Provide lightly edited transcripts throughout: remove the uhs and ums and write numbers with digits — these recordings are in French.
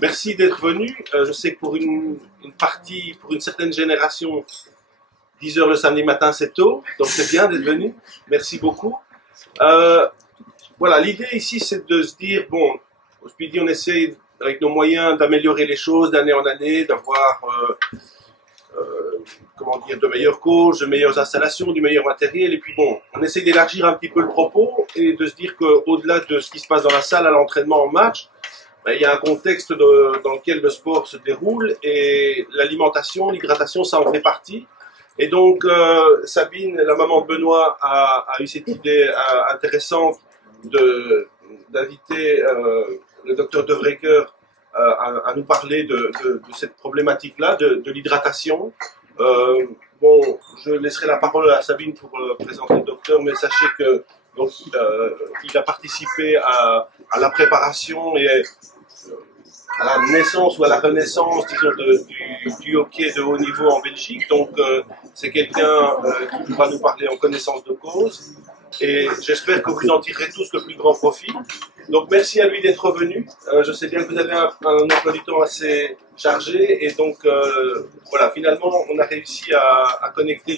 Merci d'être venu. Je sais que pour une partie, pour une certaine génération, 10 heures le samedi matin, c'est tôt. Donc c'est bien d'être venu. Merci beaucoup. Euh, voilà, l'idée ici, c'est de se dire, bon, au Speedy, on essaie avec nos moyens d'améliorer les choses d'année en année, d'avoir comment dire, de meilleurs coachs, de meilleures installations, du meilleur matériel. Et puis bon, on essaie d'élargir un petit peu le propos et de se dire qu'au-delà de ce qui se passe dans la salle, à l'entraînement, en match, ben, il y a un contexte dans lequel le sport se déroule et l'alimentation, l'hydratation, ça en fait partie. Et donc, Sabine, la maman de Benoît, a eu cette idée intéressante d'inviter le docteur De Vreeker à nous parler de cette problématique-là, de l'hydratation. Bon, je laisserai la parole à Sabine pour présenter le docteur, mais sachez que donc, il a participé à la préparation et à la naissance ou à la renaissance, disons, du hockey de haut niveau en Belgique. Donc, c'est quelqu'un qui va nous parler en connaissance de cause. Et j'espère que vous en tirerez tous le plus grand profit. Donc, merci à lui d'être venu. Je sais bien que vous avez un emploi du temps assez chargé. Et donc, voilà, finalement, on a réussi à connecter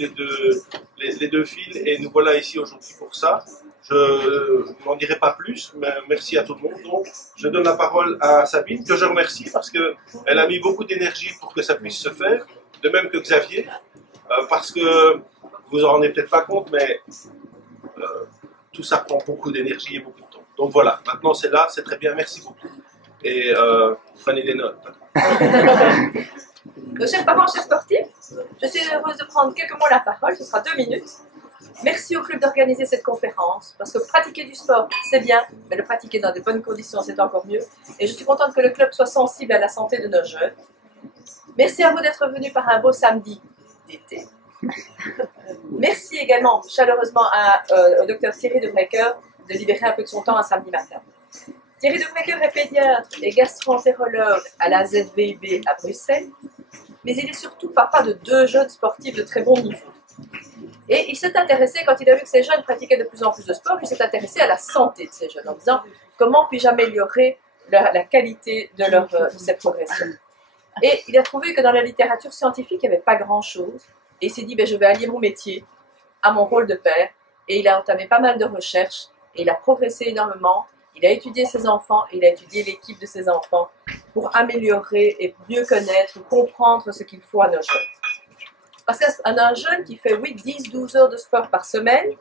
les deux fils. Et nous voilà ici aujourd'hui pour ça. Je n'en dirai pas plus, mais merci à tout le monde. Donc, je donne la parole à Sabine, que je remercie parce qu'elle a mis beaucoup d'énergie pour que ça puisse se faire, de même que Xavier, parce que vous en rendez peut-être pas compte, mais tout ça prend beaucoup d'énergie et beaucoup de temps. Donc voilà, maintenant c'est là, c'est très bien, merci beaucoup. Et prenez des notes. Chers parents, chers sportifs, je suis heureuse de prendre quelques mots la parole, ce sera 2 minutes. Merci au club d'organiser cette conférence, parce que pratiquer du sport, c'est bien, mais le pratiquer dans de bonnes conditions, c'est encore mieux. Et je suis contente que le club soit sensible à la santé de nos jeunes. Merci à vous d'être venus par un beau samedi d'été. Merci également chaleureusement au docteur Thierry De Vreeker de libérer un peu de son temps un samedi matin. Thierry De Vreeker est pédiatre et gastro-entérologue à la ZVIB à Bruxelles, mais il est surtout papa de 2 jeunes sportifs de très bon niveau. Et il s'est intéressé, quand il a vu que ces jeunes pratiquaient de plus en plus de sport, il s'est intéressé à la santé de ces jeunes en disant comment puis-je améliorer la qualité de cette progression. Et il a trouvé que dans la littérature scientifique, il n'y avait pas grand-chose. Et il s'est dit, je vais allier mon métier à mon rôle de père. Et il a entamé pas mal de recherches. Et il a progressé énormément. Il a étudié ses enfants. Et il a étudié l'équipe de ses enfants pour améliorer et mieux connaître, comprendre ce qu'il faut à nos jeunes. Parce qu'un jeune qui fait 8, 10, 12 heures de sport par semaine,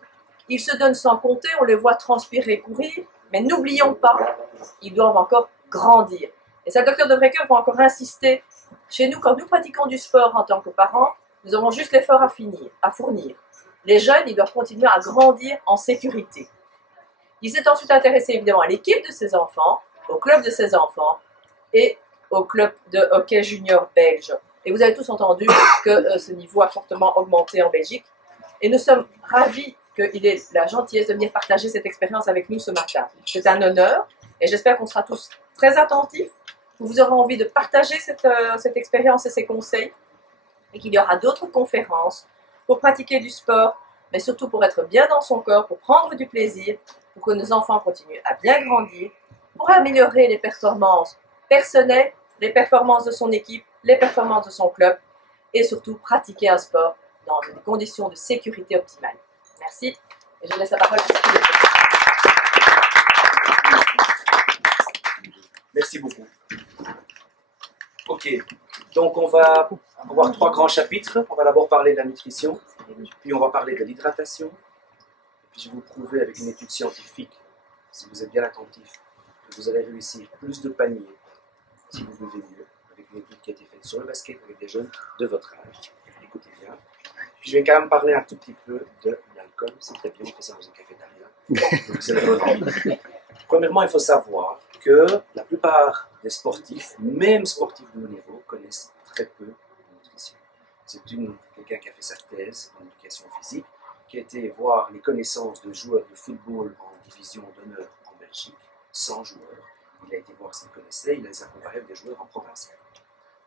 il se donne sans compter, on les voit transpirer, courir. Mais n'oublions pas, ils doivent encore grandir. Et ça, le docteur De Vreeker va encore insister. Chez nous, quand nous pratiquons du sport en tant que parents, nous avons juste l'effort à fournir. Les jeunes, ils doivent continuer à grandir en sécurité. Il s'est ensuite intéressé évidemment à l'équipe de ses enfants, au club de ses enfants et au club de hockey junior belge. Et vous avez tous entendu que ce niveau a fortement augmenté en Belgique. Et nous sommes ravis qu'il ait la gentillesse de venir partager cette expérience avec nous ce matin. C'est un honneur et j'espère qu'on sera tous très attentifs, que vous aurez envie de partager cette expérience et ces conseils et qu'il y aura d'autres conférences pour pratiquer du sport, mais surtout pour être bien dans son corps, pour prendre du plaisir, pour que nos enfants continuent à bien grandir, pour améliorer les performances personnelles, les performances de son équipe, les performances de son club et surtout pratiquer un sport dans des conditions de sécurité optimales. Merci et je laisse la parole à Sophie. Merci beaucoup. Ok, donc on va avoir 3 grands chapitres. On va d'abord parler de la nutrition, puis on va parler de l'hydratation, puis je vais vous prouver avec une étude scientifique, si vous êtes bien attentif, que vous allez réussir plus de paniers si vous buvez mieux, avec une étude qui a été faite sur le basket avec des jeunes de votre âge. Écoutez bien. Puis je vais quand même parler un tout petit peu de l'alcool. C'est très bien, on fait ça dans un cafétéria. Donc c'est le Premièrement, il faut savoir que la plupart des sportifs, même sportifs de haut niveau, connaissent très peu de nutrition. C'est quelqu'un qui a fait sa thèse en éducation physique, qui a été voir les connaissances de joueurs de football en division d'honneur en Belgique, 100 joueurs. Il a été voir s'ils connaissaient, il les a comparés avec des joueurs en provincial.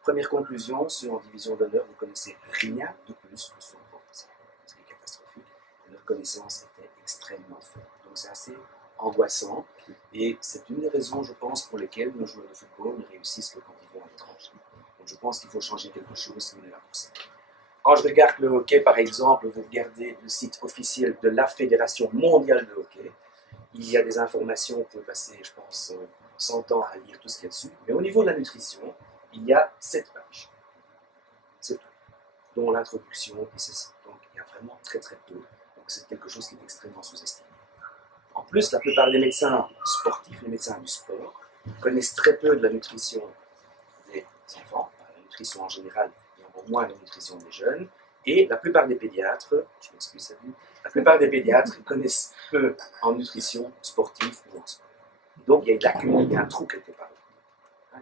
Première conclusion, ceux en division d'honneur ne connaissaient rien de plus que ceux en provincial. C'est catastrophique. Et leur connaissance était extrêmement faible. Donc c'est assez angoissant. Et c'est une des raisons, je pense, pour lesquelles nos joueurs de football ne réussissent que quand ils vont à l'étranger. Donc je pense qu'il faut changer quelque chose si on est là pour ça. Quand je regarde le hockey, par exemple, vous regardez le site officiel de la Fédération mondiale de hockey, il y a des informations, vous pouvez passer, je pense, 100 ans à lire tout ce qu'il y a dessus. Mais au niveau de la nutrition, il y a 7 pages. C'est tout. Dont l'introduction et ceci. Donc il y a vraiment très très peu. Donc c'est quelque chose qui est extrêmement sous-estimé. En plus, la plupart des médecins sportifs, les médecins du sport, connaissent très peu de la nutrition des enfants, la nutrition en général, et encore moins la nutrition des jeunes. Et la plupart des pédiatres, je m'excuse, Sabine, la plupart des pédiatres connaissent peu en nutrition sportive ou en sport. Donc il y a une lacune, il y a un trou quelque part.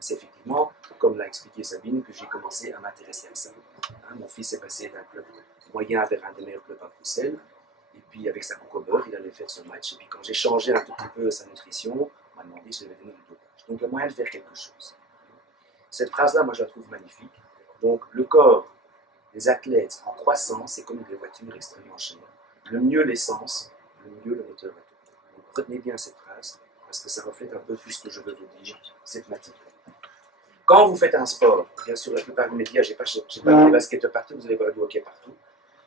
C'est effectivement, comme l'a expliqué Sabine, que j'ai commencé à m'intéresser à ça. Mon fils est passé d'un club moyen vers un des meilleurs clubs à Bruxelles. Et puis avec sa coco beurre, il allait faire son match. Et puis quand j'ai changé un tout petit peu sa nutrition, on m'a demandé si j'avais donné du dopage. Donc il y a moyen de faire quelque chose. Cette phrase-là, moi je la trouve magnifique. Donc le corps des athlètes en croissance, c'est comme des voitures extrêmement chères. Le mieux l'essence, le mieux le moteur va tourner. Donc retenez bien cette phrase, parce que ça reflète un peu plus ce que je veux vous dire, cette matière. Quand vous faites un sport, bien sûr la plupart des médias, j'ai pas des basketteurs partout, vous allez voir du hockey partout.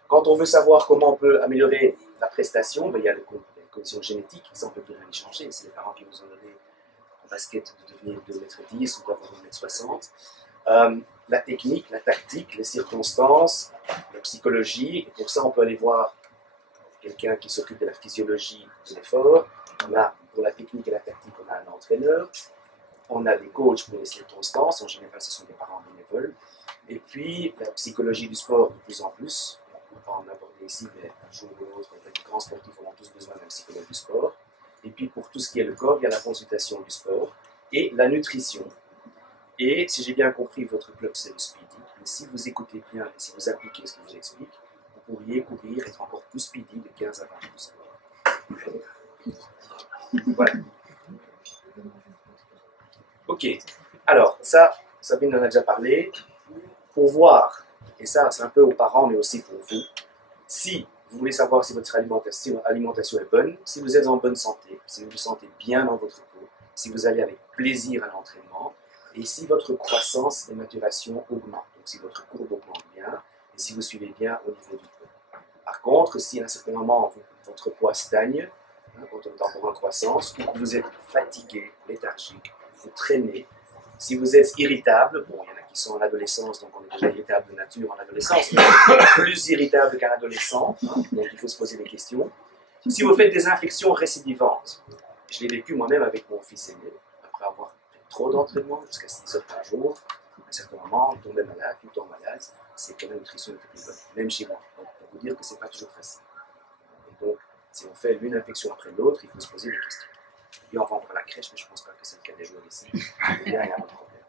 Quand on veut savoir comment on peut améliorer la prestation, ben, il y a les conditions génétiques, ça on peut bien les changer. C'est les parents qui vous ont donné en basket de devenir 2,10 m ou d'avoir 1,60 m. La technique, la tactique, les circonstances, la psychologie, et pour ça on peut aller voir quelqu'un qui s'occupe de la physiologie de l'effort. Pour la technique et la tactique, on a un entraîneur. On a des coachs pour les circonstances, en général ce sont des parents bénévoles. Et puis la psychologie du sport de plus en plus, on ne va pas en aborder ici, mais un jour ou l'autre, les grands sportifs auront tous besoin d'un psychologue du sport. Et puis pour tout ce qui est le corps, il y a la consultation du sport et la nutrition. Et si j'ai bien compris, votre club c'est le Speedy. Mais si vous écoutez bien et si vous appliquez ce que je vous explique, vous pourriez courir, être encore plus Speedy de 15 à 20%. Voilà. Ok, alors ça, Sabine en a déjà parlé. Pour voir, et ça c'est un peu aux parents mais aussi pour vous, si vous voulez savoir si votre alimentation est bonne, si vous êtes en bonne santé, si vous vous sentez bien dans votre peau, si vous allez avec plaisir à l'entraînement, et si votre croissance et maturation augmentent, donc si votre courbe augmente bien, et si vous suivez bien au niveau du poids. Par contre, si à un certain moment votre poids stagne, quand on est encore en croissance, ou que vous êtes fatigué, léthargique, vous traînez, si vous êtes irritable, bon, il y en a qui sont en adolescence, donc on est déjà irritable de nature en adolescence, mais plus irritable qu'un adolescent, donc il faut se poser des questions. Si vous faites des infections récidivantes, je l'ai vécu moi-même avec mon fils aîné, après avoir fait trop d'entraînement, jusqu'à 6 heures par jour, à un certain moment, il tombait malade, tout le temps malade, c'est que la nutrition était plus bonne, même chez moi. Donc pour vous dire que ce n'est pas toujours facile. Et donc, si on fait l'une infection après l'autre, il faut se poser des questions. Et on va encore à la crèche, mais je ne pense pas que c'est le cas des joueurs ici. Il y a un problème.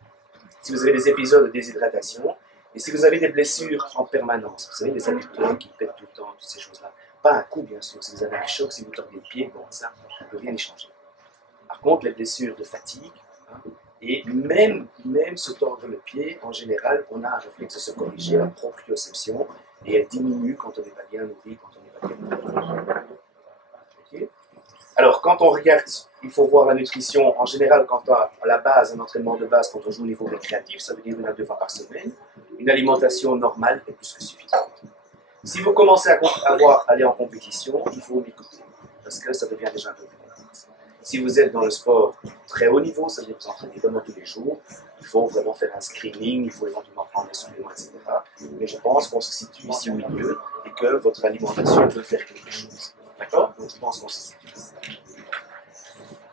Si vous avez des épisodes de déshydratation, et si vous avez des blessures en permanence, vous savez, des adducteurs qui pètent tout le temps, toutes ces choses-là, pas un coup bien sûr, si vous avez un choc, si vous tordez le pied, bon, ça, on ne peut rien y changer. Par contre, les blessures de fatigue, et même se tordre le pied, en général, on a un réflexe de se corriger, la proprioception, et elle diminue quand on n'est pas bien nourri, quand on n'est pas bien nourri. Okay. Alors, quand on regarde, il faut voir la nutrition. En général, quand à la base, un entraînement de base, quand on joue au niveau récréatif, ça veut dire 1 à 2 fois par semaine. Une alimentation normale est plus que suffisante. Si vous commencez à aller en compétition, il faut m'écouter, parce que ça devient déjà un peu plus complexe. Si vous êtes dans le sport très haut niveau, ça veut dire que vous entraînez vraiment tous les jours, il faut vraiment faire un screening, il faut éventuellement prendre des suppléments, etc. Mais je pense qu'on se situe ici au milieu et que votre alimentation peut faire quelque chose. D'accord? Donc je pense qu'on se situe ici.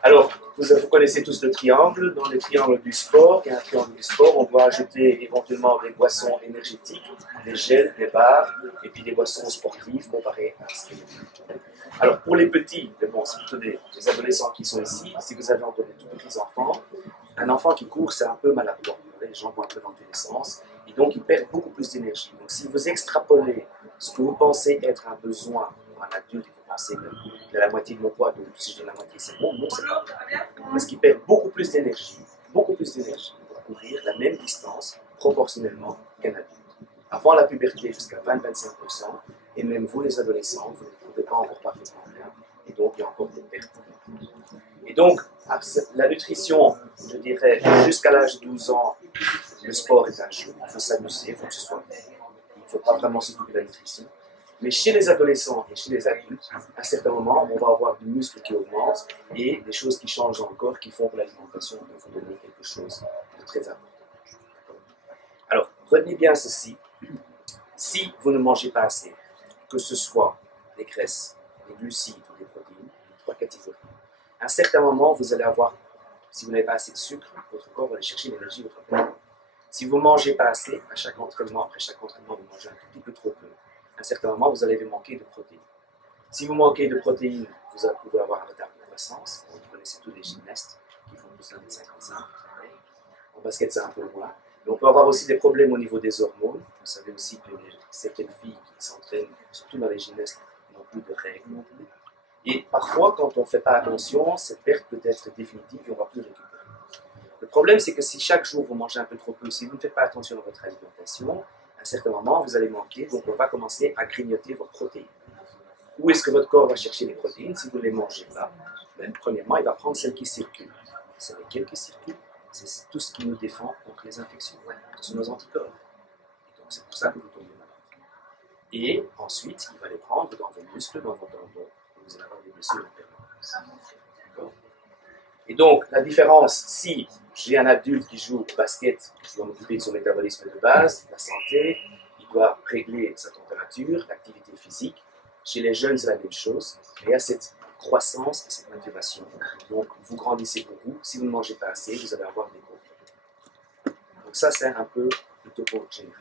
Alors, vous connaissez tous le triangle. Dans les triangles du sport, il y a un triangle du sport, on doit ajouter éventuellement des boissons énergétiques, des gels, des barres, et puis des boissons sportives comparées à ce qu'il y a. Alors, pour les petits, mais bon, c'est plutôt des adolescents qui sont ici, si vous avez encore des tout petits enfants, un enfant qui court, c'est un peu maladroit. Les jambes vont un peu dans tous les sens, et donc il perd beaucoup plus d'énergie. Donc, si vous extrapolez ce que vous pensez être un besoin pour un adulte, et vous pensez que la moitié de mon poids, donc si je donne la moitié, c'est bon, non, c'est pas bon. Parce qu'il perd beaucoup plus d'énergie pour courir la même distance proportionnellement qu'un adulte. Avant la puberté, jusqu'à 20-25%, et même vous, les adolescents, vous ne pouvez pas encore parfaitement bien, et donc il y a encore des pertes. donc, la nutrition, je dirais, jusqu'à l'âge de 12 ans, le sport est un jeu, il faut s'amuser, il faut que ce soit... Il ne faut pas vraiment s'occuper de la nutrition. Mais chez les adolescents et chez les adultes, à un certain moment, on va avoir du muscle qui augmente et des choses qui changent dans le corps qui font que l'alimentation peut vous donner quelque chose de très important. Alors, retenez bien ceci. Si vous ne mangez pas assez, que ce soit des graisses, des glucides ou des protéines, les trois catégories, à un certain moment, vous allez avoir, si vous n'avez pas assez de sucre, votre corps va aller chercher l'énergie de votre corps. Si vous ne mangez pas assez, à chaque entraînement, après chaque entraînement, vous mangez un tout petit peu trop peu. À un certain moment, vous allez manquer de protéines. Si vous manquez de protéines, vous pouvez avoir un retard de croissance. Vous connaissez tous les gymnastes qui font tous 1m55. En basket, c'est un peu moins. Mais on peut avoir aussi des problèmes au niveau des hormones. Vous savez aussi que certaines filles qui s'entraînent, surtout dans les gymnastes, n'ont plus de règles non plus. Et parfois, quand on ne fait pas attention, cette perte peut être définitive et on ne va plus récupérer. Le problème, c'est que si chaque jour vous mangez un peu trop peu, si vous ne faites pas attention à votre alimentation, à un certain moment, vous allez manquer, donc on va commencer à grignoter vos protéines. Où est-ce que votre corps va chercher les protéines si vous ne les mangez pas? Premièrement, il va prendre celles qui circulent. C'est lesquelles qui circulent? C'est tout ce qui nous défend contre les infections. Ce sont nos anticorps. Et donc c'est pour ça que vous tombez malade. Et ensuite, il va les prendre dans vos muscles, dans vos tendons, et vous allez avoir des blessures en permanence. Et donc, la différence, si j'ai un adulte qui joue au basket, je dois m'occuper de son métabolisme de base, la santé, il doit régler sa température, l'activité physique. Chez les jeunes, c'est la même chose. Mais il y a cette croissance et cette maturation. Donc, vous grandissez beaucoup. Si vous ne mangez pas assez, vous allez avoir des gros problèmes. Donc, ça, c'est un peu le topo général.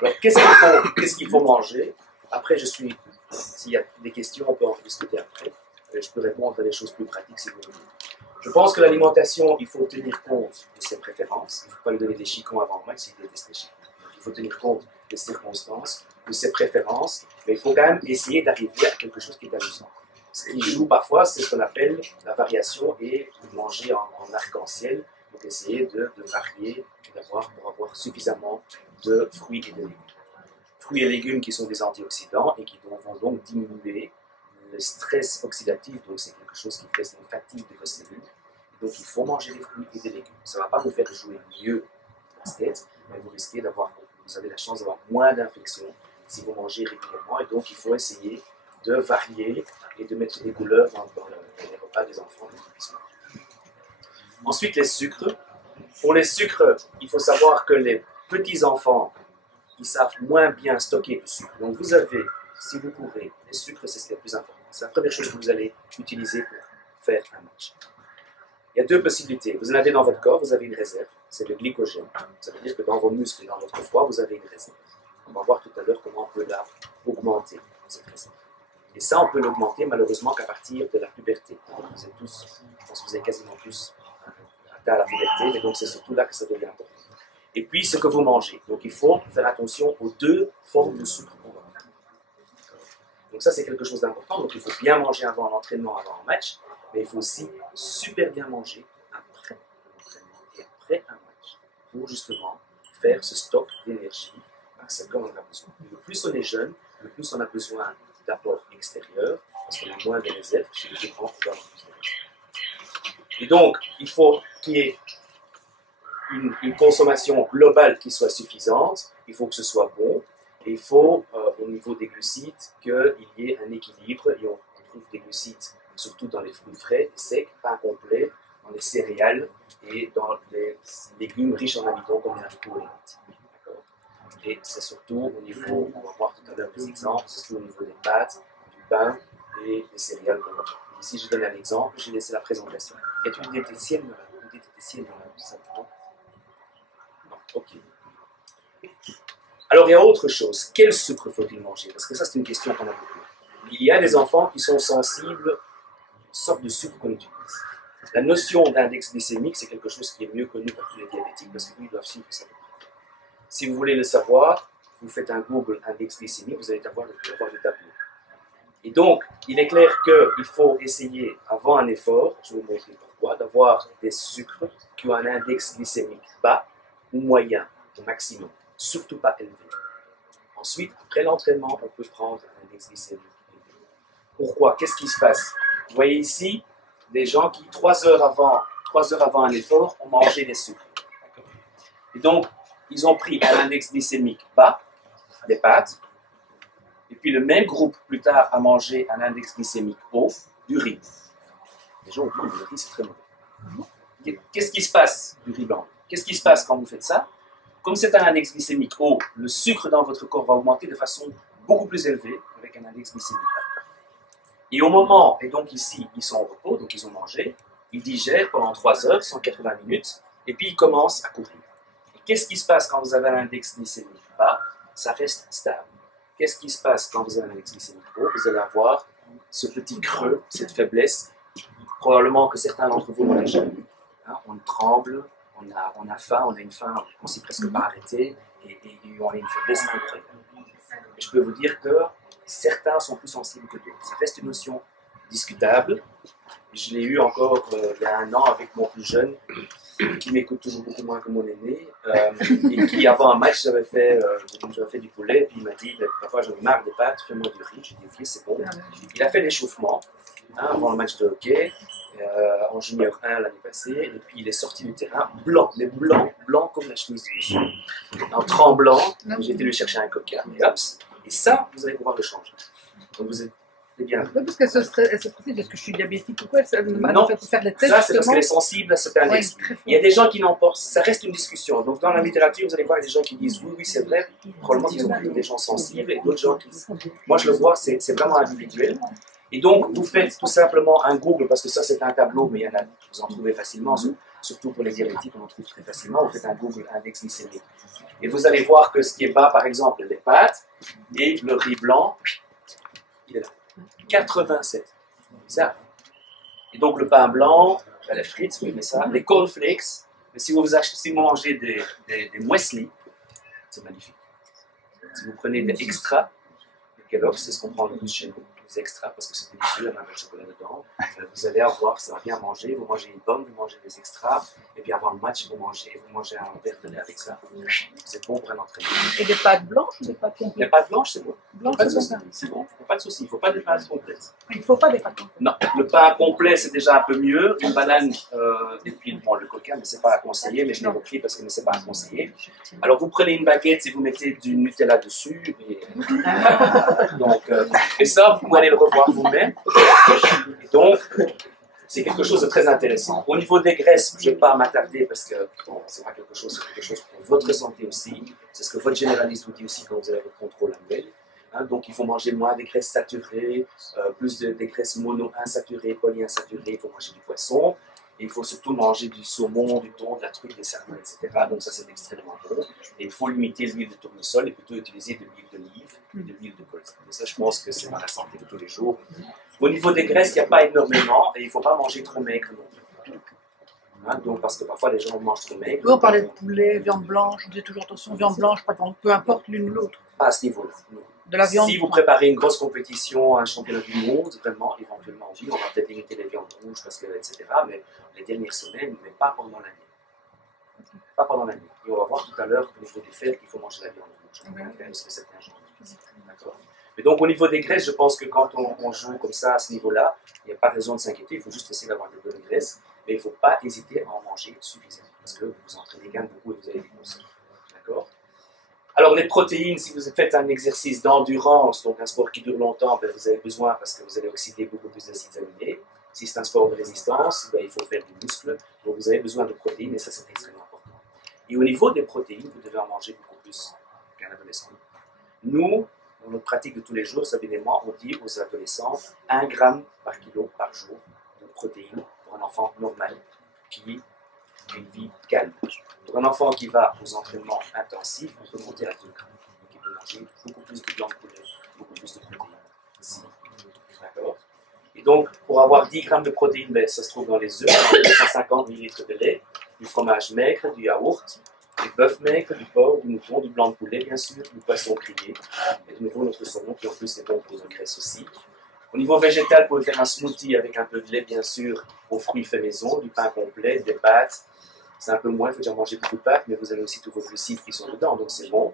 Alors, qu'est-ce qu'il faut manger? Après, s'il y a des questions, on peut en discuter après. Je peux répondre à des choses plus pratiques si vous voulez. Je pense que l'alimentation, il faut tenir compte de ses préférences. Il ne faut pas lui donner des chicons avant le match s'il déteste les chicons. Il faut tenir compte des circonstances, de ses préférences, mais il faut quand même essayer d'arriver à quelque chose qui est amusant. Ce qui joue parfois, c'est ce qu'on appelle la variation et manger en arc-en-ciel. Donc essayer de varier pour avoir suffisamment de fruits et de légumes. Fruits et légumes qui sont des antioxydants et qui vont donc diminuer le stress oxydatif, donc c'est quelque chose qui fait une fatigue de vos cellules. Donc il faut manger des fruits et des légumes. Ça ne va pas vous faire jouer mieux au basket, mais vous risquez vous avez la chance d'avoir moins d'infections si vous mangez régulièrement. Et donc il faut essayer de varier et de mettre des couleurs dans les repas des enfants. Ensuite, les sucres. Pour les sucres, il faut savoir que les petits enfants, ils savent moins bien stocker du sucre. Donc vous avez, si vous pouvez, les sucres, c'est ce qui est le plus important. C'est la première chose que vous allez utiliser pour faire un match. Il y a deux possibilités. Vous en avez dans votre corps, vous avez une réserve, c'est le glycogène. Ça veut dire que dans vos muscles et dans votre foie, vous avez une réserve. On va voir tout à l'heure comment on peut la augmenter, cette réserve. Et ça, on peut l'augmenter malheureusement qu'à partir de la puberté. Vous êtes tous, je pense que vous êtes quasiment tous atteint la puberté, mais donc c'est surtout là que ça devient important. Et puis, ce que vous mangez. Donc il faut faire attention aux deux formes de sucre qu'on va manger. Donc ça, c'est quelque chose d'important. Donc il faut bien manger avant l'entraînement, avant un match, mais il faut aussi super bien manger après l'entraînement et après un match pour justement faire ce stock d'énergie parce que on en a besoin. Et le plus on est jeune, le plus on a besoin d'apports extérieurs parce qu'on a moins de réserves. Chez les grands, on doit avoir plus de réserves. Et donc, il faut qu'il y ait une consommation globale qui soit suffisante, il faut que ce soit bon, et il faut, au niveau des glucides, qu'il y ait un équilibre, et on trouve des glucides surtout dans les fruits frais, secs, pas complets, dans les céréales et dans les légumes riches en amidon comme les haricots et les lentilles. Et c'est surtout au niveau, on va voir tout à l'heure des exemples, c'est surtout au niveau des pâtes, du pain et des céréales. Ici, je donne un exemple, j'ai laissé la présentation. Y a-t-il une diététicienne dans la salle? Non, ok. Alors, il y a autre chose. Quel sucre faut-il manger? Parce que ça, c'est une question qu'on a beaucoup. Il y a des enfants qui sont sensibles à une sorte de sucre qu'on utilise. La notion d'index glycémique, c'est quelque chose qui est mieux connu par tous les diabétiques parce qu'ils doivent suivre ça. Si vous voulez le savoir, vous faites un Google index glycémique, vous allez avoir le tableau. Et donc, il est clair qu'il faut essayer, avant un effort, je vais vous montrer pourquoi, d'avoir des sucres qui ont un index glycémique bas ou moyen au maximum, surtout pas élevé. Ensuite, après l'entraînement, on peut prendre un index glycémique élevé. Pourquoi? Qu'est-ce qui se passe? Vous voyez ici, des gens qui, 3 heures avant un effort, ont mangé des sucres. Et donc, ils ont pris un index glycémique bas, des pâtes, et puis le même groupe, plus tard, a mangé un index glycémique haut, du riz. Les gens ont dit que le riz, c'est très mauvais. Qu'est-ce qui se passe du riz blanc? Qu'est-ce qui se passe quand vous faites ça? Comme c'est un index glycémique haut, le sucre dans votre corps va augmenter de façon beaucoup plus élevée avec un index glycémique bas. Et au moment, et donc ici, ils sont au repos, donc ils ont mangé, ils digèrent pendant 3 heures, 180 minutes, et puis ils commencent à courir. Et qu'est-ce qui se passe quand vous avez un index glycémique bas? Ça reste stable. Qu'est-ce qui se passe quand vous avez un index glycémique haut? Vous allez avoir ce petit creux, cette faiblesse, probablement que certains d'entre vous n'ont jamais eu. Hein, on tremble, on a faim, on a une faim, on ne sait presque pas arrêter, et on a une faiblesse incroyable. Et je peux vous dire que certains sont plus sensibles que d'autres. Ça reste une notion discutable. Je l'ai eu encore il y a 1 an avec mon plus jeune, qui m'écoute toujours beaucoup moins que mon aîné, et qui, avant un match, j'avais fait du poulet, et puis il m'a dit, parfois j'en ai marre des pâtes, fais-moi du riz. J'ai dit, ok, c'est bon. Il a fait l'échauffement avant le match de hockey, en junior 1 l'année passée, et puis il est sorti du terrain, blanc, mais blanc comme la chemise du monsieur. En tremblant, j'ai été lui chercher un coca, et ça, vous allez pouvoir le changer. Donc vous êtes bien. Oui, parce qu'elle se stresse parce que je suis diabétique ou quoi, elle m'a Non, fait faire les tests. ça c'est parce qu'elle est sensible à cet index. Oui, Il y a des gens qui n'en pensent, ça reste une discussion. Donc dans la littérature, vous allez voir des gens qui disent oui, c'est vrai, probablement qu'ils ont pris des gens sensibles, et d'autres gens qui... Moi je le vois, c'est vraiment individuel. Et donc vous faites tout simplement un Google, parce que ça c'est un tableau, mais il y en a, vous en trouvez facilement, surtout pour les diabétiques, on en trouve très facilement. Vous faites un Google index glycémique. Et vous allez voir que ce qui est bas, par exemple, les pâtes, et le riz blanc, il est là. 87. Bizarre. Et donc le pain blanc, les frites, oui, mais ça, les cornflakes, mais si vous mangez des muesli, c'est magnifique. Si vous prenez des extras, de Kellogg's, c'est ce qu'on prend le plus chez nous, les extras, parce que c'est délicieux, il y a un peu de chocolat dedans. Vous allez avoir, ça va bien manger, vous mangez une pomme, vous mangez des extras, et puis avant le match, vous mangez un verre de lait avec ça. C'est bon pour un entraînement. Et des pâtes blanches ou des pâtes complètes? Les pâtes blanches, c'est bon. Blanches, Pas de souci, c'est bon, il n'y a pas de souci, il ne faut pas des pâtes complètes. Il ne faut pas des pâtes complètes. Non, le pain complet c'est déjà un peu mieux. Une banane et puis bon, le coca, mais c'est pas à conseiller, mais je l'ai repris parce que c'est pas à conseiller. Alors vous prenez une baguette et vous mettez du Nutella dessus. Et ça, vous pouvez aller le revoir vous-même. Et donc, c'est quelque chose de très intéressant. Au niveau des graisses, je ne vais pas m'attarder parce que bon, c'est pas quelque chose, c'est quelque chose pour votre santé aussi. C'est ce que votre généraliste vous dit aussi quand vous avez votre contrôle annuel. Donc il faut manger moins des graisses saturées, plus des graisses mono-insaturées, polyinsaturées, il faut manger du poisson, et il faut surtout manger du saumon, du thon, de la truite, des sardines, etc. Donc ça c'est extrêmement bon. Et il faut limiter l'huile de tournesol et plutôt utiliser de l'huile d'olive et de l'huile de colza. Et ça je pense que c'est dans la santé de tous les jours. Au niveau des graisses, il n'y a pas énormément, et il ne faut pas manger trop maigre non plus. Donc parce que parfois les gens mangent trop maigre. On parlait de poulet, viande blanche, je disais toujours attention, viande blanche, peu importe l'une ou l'autre. Pas à ce niveau-là. De la viande. Si vous préparez une grosse compétition, un championnat du monde, vraiment, éventuellement, oui, on va peut-être limiter les viandes rouges, parce que, etc. Mais les dernières semaines, mais pas pendant l'année. Pas pendant l'année. Et on va voir tout à l'heure qu'au niveau des fêtes, il faut manger la viande rouge. Parce que c'est un genre. D'accord. Mais donc au niveau des graisses, je pense que quand on joue comme ça, à ce niveau-là, il n'y a pas raison de s'inquiéter, il faut juste essayer d'avoir des bonnes graisses, mais il ne faut pas hésiter à en manger suffisamment, parce que vous entraînez quand même beaucoup et vous allez dépenser. D'accord. Alors les protéines, si vous faites un exercice d'endurance, donc un sport qui dure longtemps, ben, vous avez besoin parce que vous allez oxyder beaucoup plus d'acides aminés. Si c'est un sport de résistance, ben, il faut faire du muscle, donc vous avez besoin de protéines et ça c'est extrêmement important. Et au niveau des protéines, vous devez en manger beaucoup plus qu'un adolescent. Nous, dans notre pratique de tous les jours, savez-moi, on dit aux adolescents 1 gramme par kilo par jour de protéines pour un enfant normal qui a une vie calme. Pour un enfant qui va aux entraînements intensifs, on peut monter à 2 grammes. Donc il peut manger beaucoup plus de blanc de poulet, beaucoup plus de protéines. D'accord. Et donc, pour avoir 10 grammes de protéines, ben, ça se trouve dans les œufs, dans 250 ml de lait, du fromage maigre, du yaourt, du bœuf maigre, du porc, du mouton, du blanc de poulet, bien sûr, du poisson grillé, et de nouveau notre saumon qui en plus est bon pour nos graisses aussi. Au niveau végétal, vous pouvez faire un smoothie avec un peu de lait, bien sûr, aux fruits faits maison, du pain complet, des pâtes. C'est un peu moins, il faut déjà manger beaucoup de pâtes, mais vous avez aussi tous vos glucides qui sont dedans, donc c'est bon.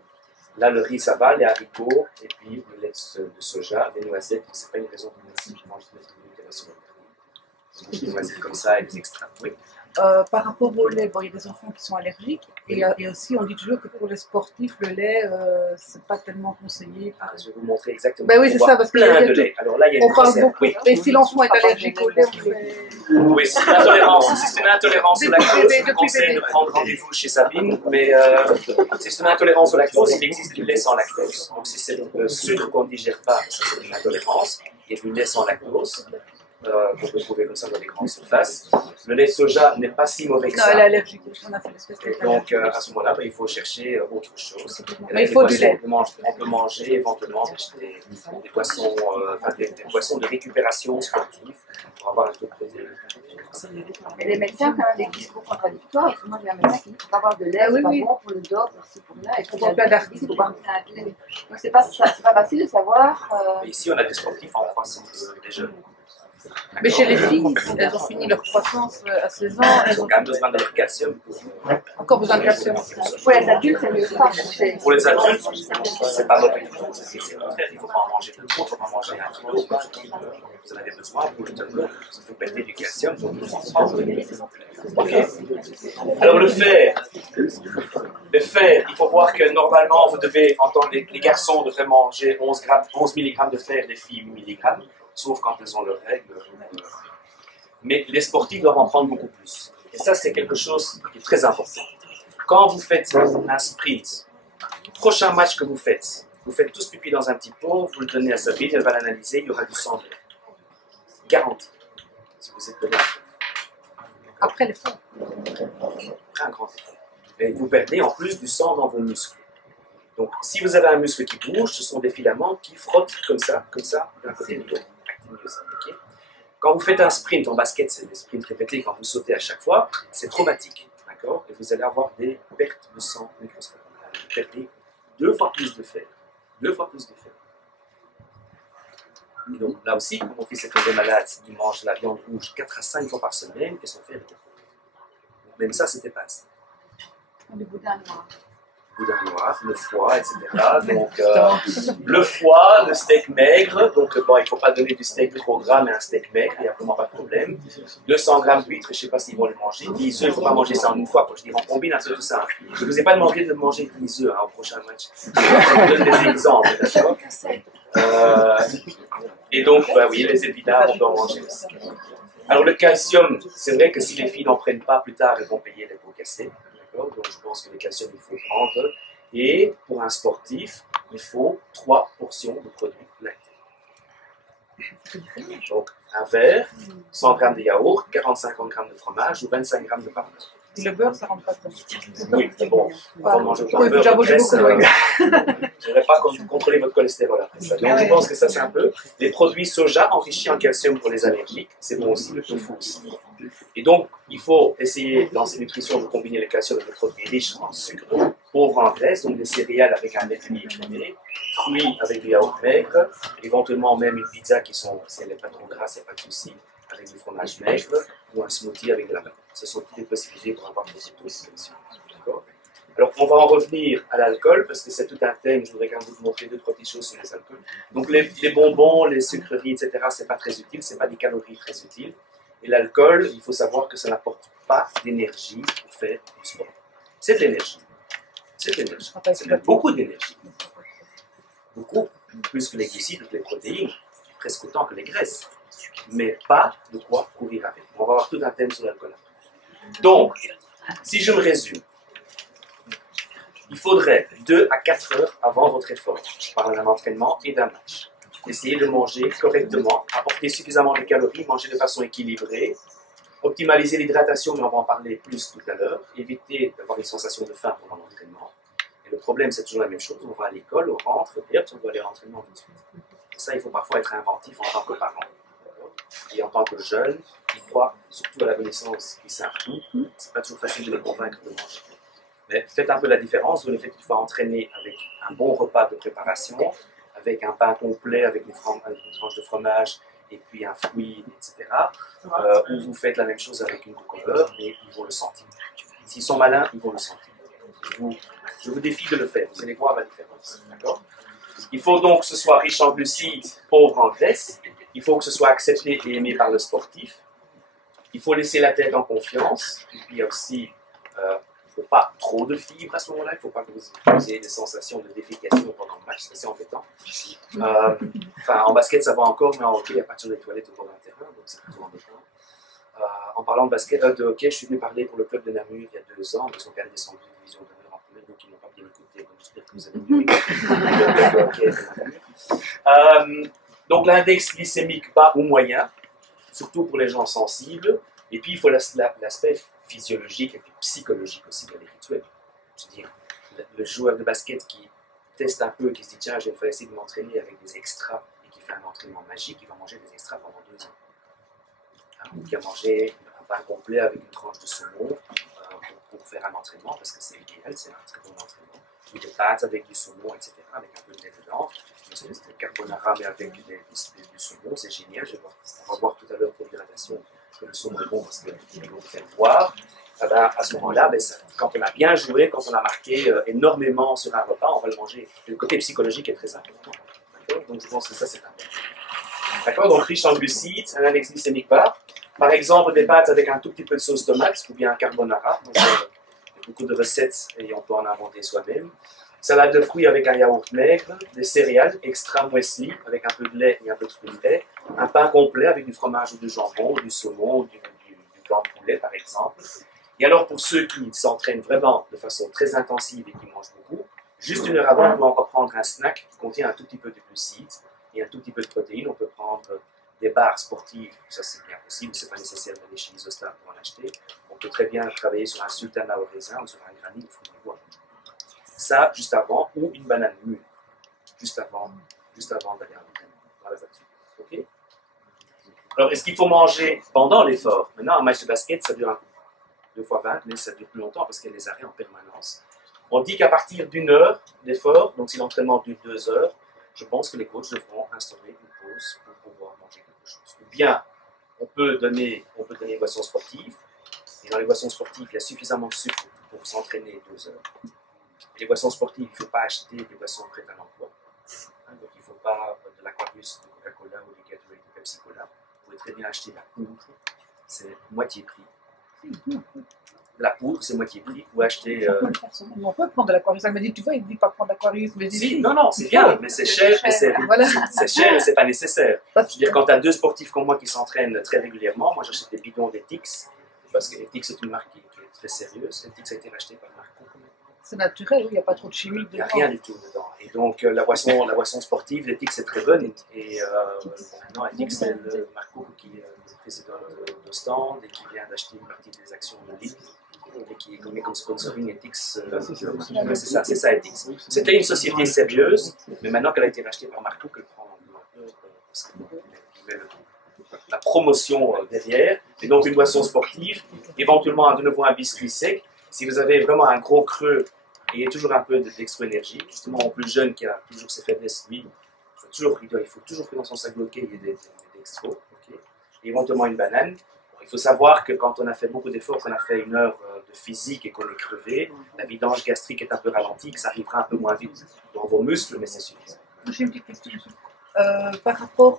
Là, le riz, ça va, les haricots, et puis le lait de soja, les noisettes, c'est pas une raison de mettre si je mange de Nutella sur le riz. Des noisettes comme ça et des extras. Oui. Par rapport au lait, bon, il y a des enfants qui sont allergiques et aussi on dit toujours que pour les sportifs, le lait, c'est pas tellement conseillé. Ah, je vais vous montrer exactement. Ben oui, c'est ça, parce qu'il y a plein de tout- lait. Alors là, il y a On une parle recette. beaucoup. Oui. Et si l'enfant est allergique au lait, on fait... Oui, c'est une intolérance. Si c'est une intolérance au lactose, je vous Depuis conseille bébé. de prendre rendez-vous chez Sabine. Mais si c'est une intolérance au lactose, il existe du lait sans lactose. Donc si c'est le sucre qu'on ne digère pas, ça c'est une intolérance. Il y a du lait sans lactose. Qu'on peut trouver comme ça dans les grandes surfaces. Le lait de soja n'est pas si mauvais que Non, ça. elle est allergique. On a fait l'espèce de Et donc, à ce moment-là, il faut chercher autre chose. Et là, Mais il des faut du poissons, lait. On peut manger éventuellement des poissons, des poissons de récupération sportive pour avoir un peu de plaisir. Mais les médecins, quand même, des discours contradictoires. Parce que moi, j'ai un médecin qui dit qu'il faut pas avoir de lait, Ah oui, c'est pas oui. bon pour le dos, pour ci, pour là. Et puis, Pour plein d'articles. il faut pas faire un lait. Donc, c'est pas facile de savoir. Mais ici, on a des sportifs en croissance, des jeunes. Mais chez les filles, elles ont fini leur croissance à 16 ans, Ils elles ont ont quand même besoin de leur calcium. encore besoin de calcium. Pour les adultes, c'est mieux pas. Pour les adultes, c'est pas mauvais du tout. C'est le contraire, il ne faut pas en manger de trop, il ne faut pas en manger 1 kilo. Vous en avez besoin pour justement vous perdez du calcium. Donc, ok. Alors le fer, il faut voir que normalement vous devez entendre les garçons devraient manger 11 mg de fer, les filles 8 mg, sauf quand elles ont leurs règles. Mais les sportifs doivent en prendre beaucoup plus. Et ça c'est quelque chose qui est très important. Quand vous faites un sprint, le prochain match que vous faites tous pipi dans un petit pot, vous le donnez à Sabine, elle va l'analyser, il y aura du sang dedans. Garantie. Si vous êtes donné. Après l'effort. Après un grand effort. Et vous perdez en plus du sang dans vos muscles. Donc, si vous avez un muscle qui bouge, ce sont des filaments qui frottent comme ça, d'un côté de l'autre. Okay. Quand vous faites un sprint en basket, c'est des sprints répétés, quand vous sautez à chaque fois, c'est traumatique. D'accord. Et vous allez avoir des pertes de sang microscopiques. Vous perdez 2 fois plus de fer. 2 fois plus de fer. Et donc, là aussi, quand mon fils est tombé malade, il mange la viande rouge 4 à 5 fois par semaine et son fer était fort. Même ça, c'était pas assez. Du boudin noir. Le boudin noir, le foie, etc. Donc, le foie, le steak maigre. Donc, bon, il ne faut pas donner du steak trop gras, mais un steak maigre, il n'y a vraiment pas de problème. 200 grammes d'huîtres, je ne sais pas s'ils vont les manger. 10 œufs, il ne faut pas manger ça en une fois. Quand je dis on combine un peu tout ça. Je ne vous ai pas demandé de manger 10 œufs au prochain match. Je vous donne des exemples, d'accord. Et donc, bah oui, les épinards, on peut en manger aussi. Alors, le calcium, c'est vrai que si les filles n'en prennent pas plus tard, elles vont payer les pots cassés. Donc, je pense que le calcium, il faut prendre. Et pour un sportif, il faut 3 portions de produits lactés. Donc, un verre, 100 g de yaourt, 40-50 g de fromage ou 25 g de pâte. Le beurre, ça rentre pas dedans. Oui, bon, on va manger autant de Oui, beurre, j'avoue, de j'ai graisse, beaucoup de je ne vais pas contrôler votre cholestérol après ça. Donc, je pense que ça, c'est un peu. Les produits soja enrichis en calcium pour les allergiques, c'est bon aussi, le tofu aussi. Et donc, il faut essayer dans ces nutritions de combiner le calcium avec des produits riches en sucre, pauvres en graisse, donc des céréales avec un lait demi-écrémé, fruits avec du yaourt maigre, éventuellement même une pizza qui sont, si elle n'est pas trop grasse, il n'y a pas de souci, avec du fromage maigre, ou un smoothie avec de la banane. Ce sont toutes les possibilités pour avoir des calcium. D'accord ? Alors, on va en revenir à l'alcool, parce que c'est tout un thème, je voudrais quand même vous montrer 2-3 petites choses sur les alcools. Donc, les bonbons, les sucreries, etc., c'est pas très utile, c'est pas des calories très utiles. Et l'alcool, il faut savoir que ça n'apporte pas d'énergie pour faire du sport. C'est de l'énergie. C'est de l'énergie. C'est même beaucoup d'énergie. Beaucoup, plus que les glucides ou que les protéines, presque autant que les graisses. Mais pas de quoi courir avec. On va avoir tout un thème sur l'alcool. Donc, si je me résume, il faudrait 2 à 4 heures avant votre effort. Je parle d'un entraînement et d'un match. Essayez de manger correctement, apporter suffisamment de calories, manger de façon équilibrée, optimaliser l'hydratation, mais on va en parler plus tout à l'heure, éviter d'avoir une sensation de faim pendant l'entraînement. Et le problème, c'est toujours la même chose, on va à l'école, on rentre, et hop, on doit aller à l'entraînement tout de suite. Et ça, il faut parfois être inventif en tant que parent. Et en tant que jeune, qui croient surtout à la connaissance, qui savent tout, c'est pas toujours facile de les convaincre de manger. Mais faites un peu la différence, vous le faites une fois entraîner avec un bon repas de préparation, avec un pain complet, avec une tranche de fromage et puis un fruit, etc. Ou vous faites la même chose avec une coco-beurre, mais ils vont le sentir. S'ils sont malins, ils vont le sentir. Je vous défie de le faire, vous allez voir la différence. D'accord ? Il faut donc que ce soit riche en glucides, pauvre en graisse. Il faut que ce soit accepté et aimé par le sportif. Il faut laisser la tête en confiance. Et puis aussi, il ne faut pas trop de fibres à ce moment-là. Il ne faut pas que vous ayez des sensations de défécation pendant le match. C'est assez embêtant. Enfin, en basket, ça va encore, mais en hockey, il n'y a pas toujours des toilettes au bord d'un terrain. Donc, c'est plutôt embêtant. En parlant de hockey, je suis venu parler pour le club de Namur il y a 2 ans. Ils ont quand même descendu de division d'honneur en première, donc ils n'ont pas bien écouté. Donc j'espère que vous avez bien écouté le club de hockey. Donc l'index glycémique bas ou moyen, surtout pour les gens sensibles. Et puis il faut l'aspect physiologique et puis psychologique aussi de les rituels. Je veux dire, le joueur de basket qui teste un peu, qui se dit tiens, je vais essayer de m'entraîner avec des extras et qui fait un entraînement magique, il va manger des extras pendant 2 ans. Ou qui a mangé un pain complet avec une tranche de saumon pour faire un entraînement, parce que c'est idéal, c'est un très bon entraînement. Ou des pâtes avec du saumon, etc., avec un peu de lait dedans. C'est du carbonara, mais avec du saumon, c'est génial. On va voir tout à l'heure pour l'hydratation que le saumon est bon parce qu'il va vous faire boire. À ce moment-là, quand on a bien joué, quand on a marqué énormément sur un repas, on va le manger. Le côté psychologique est très important. Donc je pense que ça, c'est important. D'accord, donc riche en glucides, un index glycémique bas. Par exemple, des pâtes avec un tout petit peu de sauce tomate ou bien un carbonara. Donc, il y a beaucoup de recettes et on peut en inventer soi-même. Salade de fruits avec un yaourt maigre, des céréales extra muesli avec un peu de lait et un peu de fruits de lait, un pain complet avec du fromage ou du jambon, du saumon, du blanc de poulet par exemple. Et alors pour ceux qui s'entraînent vraiment de façon très intensive et qui mangent beaucoup, juste 1 heure avant, on peut encore prendre un snack qui contient un tout petit peu de glucides et un tout petit peu de protéines. On peut prendre des barres sportives, ça c'est bien possible, c'est pas nécessaire d'aller chez l'isostar pour en acheter. On peut très bien travailler sur un sultana au raisin ou sur un granit de fruits de bois. Ça, juste avant, ou une banane mûre, juste avant d'aller à l'entraînement, dans la voiture. Okay. Alors, est-ce qu'il faut manger pendant l'effort? Maintenant, un match de basket, ça dure un coup. 2 fois 20, mais ça dure plus longtemps parce qu'il y a des arrêts en permanence. On dit qu'à partir d'1 heure d'effort, donc si l'entraînement dure 2 heures, je pense que les coachs devront instaurer une pause pour pouvoir manger quelque chose. Ou bien, on peut donner une boisson sportive, et dans les boissons sportives, il y a suffisamment de sucre pour s'entraîner 2 heures. Les boissons sportives, il ne faut pas acheter des boissons prêtes à l'emploi. Donc il ne faut pas de l'Aquarius, de Coca-Cola ou du Gatorade, de Pepsi-Cola. Vous pouvez très bien acheter de la poudre, c'est moitié prix. La poudre, c'est moitié prix. Vous achetez. On peut prendre de l'Aquarius. Elle me dit, tu vois, il ne dit pas prendre de l'Aquarius. Mais si, non, c'est bien, mais c'est cher, c'est cher et c'est pas nécessaire. Je veux dire, quand tu as 2 sportifs comme moi qui s'entraînent très régulièrement, moi j'achète des bidons d'Ethics, parce que Ethics c'est une marque qui est très sérieuse. Ethics a été rachetée par Marco. C'est naturel, il n'y a pas trop de chimie dedans. Il n'y a rien du tout dedans. Et donc la boisson sportive, l'Ethics est très bonne. Et maintenant, Ethics c'est le Marco qui est le président de stand et qui vient d'acheter une partie des actions de Ligue. Et qui est comme sponsoring Ethics. C'est ça Ethics. C'était une société sérieuse, mais maintenant qu'elle a été rachetée par Marco, qu'elle prend la promotion derrière. Et donc une boisson sportive, éventuellement de nouveau un biscuit sec. Si vous avez vraiment un gros creux, ayez toujours un peu d'extra-énergie. Justement, au plus jeune qui a toujours ses faiblesses, lui, il faut toujours que dans son sac bloqué, il y ait des dextro. Okay. Et éventuellement une banane. Il faut savoir que quand on a fait beaucoup d'efforts, qu'on a fait 1 heure de physique et qu'on est crevé, la vidange gastrique est un peu ralentie, que ça arrivera un peu moins vite dans vos muscles, mais c'est suffisant. J'ai une petite question. Par rapport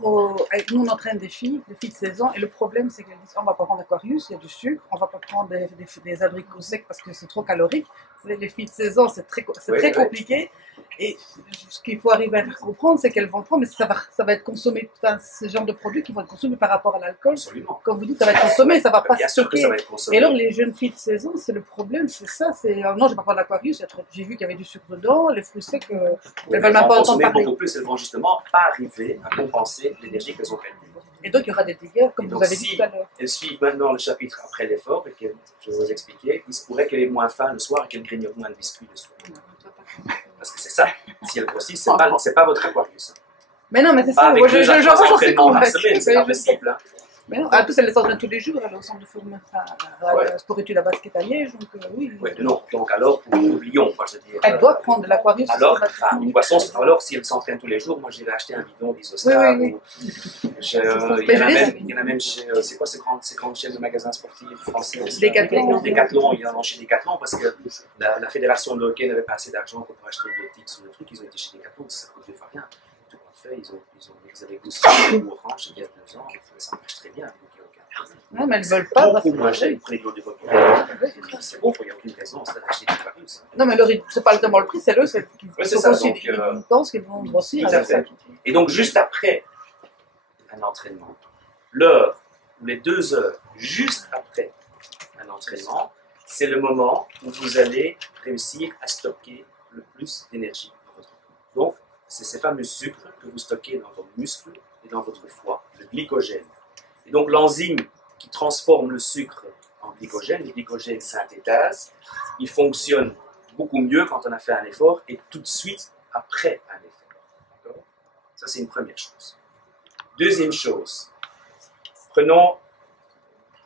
nous on entraîne des filles de 16 ans, et le problème c'est qu'elles disent on va pas prendre Aquarius, il y a du sucre, on va pas prendre des abricots secs parce que c'est trop calorique. Les filles de 16 ans c'est très compliqué, et ce qu'il faut arriver à faire comprendre c'est qu'elles vont prendre, mais ça va être consommé, ce genre de produits qui vont être consommés par rapport à l'alcool. Absolument. Comme vous dites, ça va être consommé, ça va pas bien sûr que ça va être consommé. Et alors les jeunes filles de 16 ans, c'est le problème, c'est ça, c'est non, je vais pas prendre l'Aquarius, j'ai vu qu'il y avait du sucre dedans, les fruits secs, elles veulent même pas entendre parler. Beaucoup plus, elles vont justement pas arriver à compenser l'énergie qu'elles ont perdue. Et donc il y aura des dégâts, comme vous avez dit tout à l'heure. Elles suivent maintenant le chapitre après l'effort, et que je vais vous expliquer, il se pourrait qu'elle ait moins faim le soir et qu'elle grignote moins de biscuits le soir. Parce que c'est ça, si elle grossit, c'est pas votre Aquarius. Mais non, mais c'est ça, moi j'en sais convaincue. C'est pas possible. Hein. Mais non, en plus elle les entraîne tous les jours, elle est au centre de formation, à sport-études à basket à Liège, donc oui. Non, donc alors, oublions, moi je veux dire. Elle doit prendre de l'Aquarius. Alors, une boisson, alors si elle s'entraîne tous les jours, moi j'irai acheter un bidon d'Isostar. Oui. Il y en a même chez, c'est quoi ces grandes chaînes de magasins sportifs français? Décathlon. Décathlon, il y en a chez Décathlon parce que la fédération de hockey n'avait pas assez d'argent pour acheter des tics ou des trucs, ils ont été chez Décathlon, ça coûte 2 fois rien. Tout compte fait, ils avaient boosté le orange il y a 2 ans, ça marche très bien, donc il n'y a aucun Ouais, mais elles ne veulent pas. Beaucoup moins cher, ils prennent de l'eau de robinet. C'est bon, il n'y a aucune raison, c'est d'acheter du Aquarius. Non, mais c'est pas tellement le prix, c'est eux qui c'est ça, aussi, donc, ils pensent qu'ils vont grossir tout à avec ça. fait. Et donc, juste après un entraînement, l'heure ou les 2 heures juste après un entraînement, c'est le moment où vous allez réussir à stocker le plus d'énergie dans votre corps. Donc, c'est ces fameux sucres que vous stockez dans vos muscles et dans votre foie, le glycogène. Et donc, l'enzyme qui transforme le sucre en glycogène, le glycogène synthétase, il fonctionne beaucoup mieux quand on a fait un effort et tout de suite après un effort. D'accord ? Ça, c'est une première chose. Deuxième chose, prenons,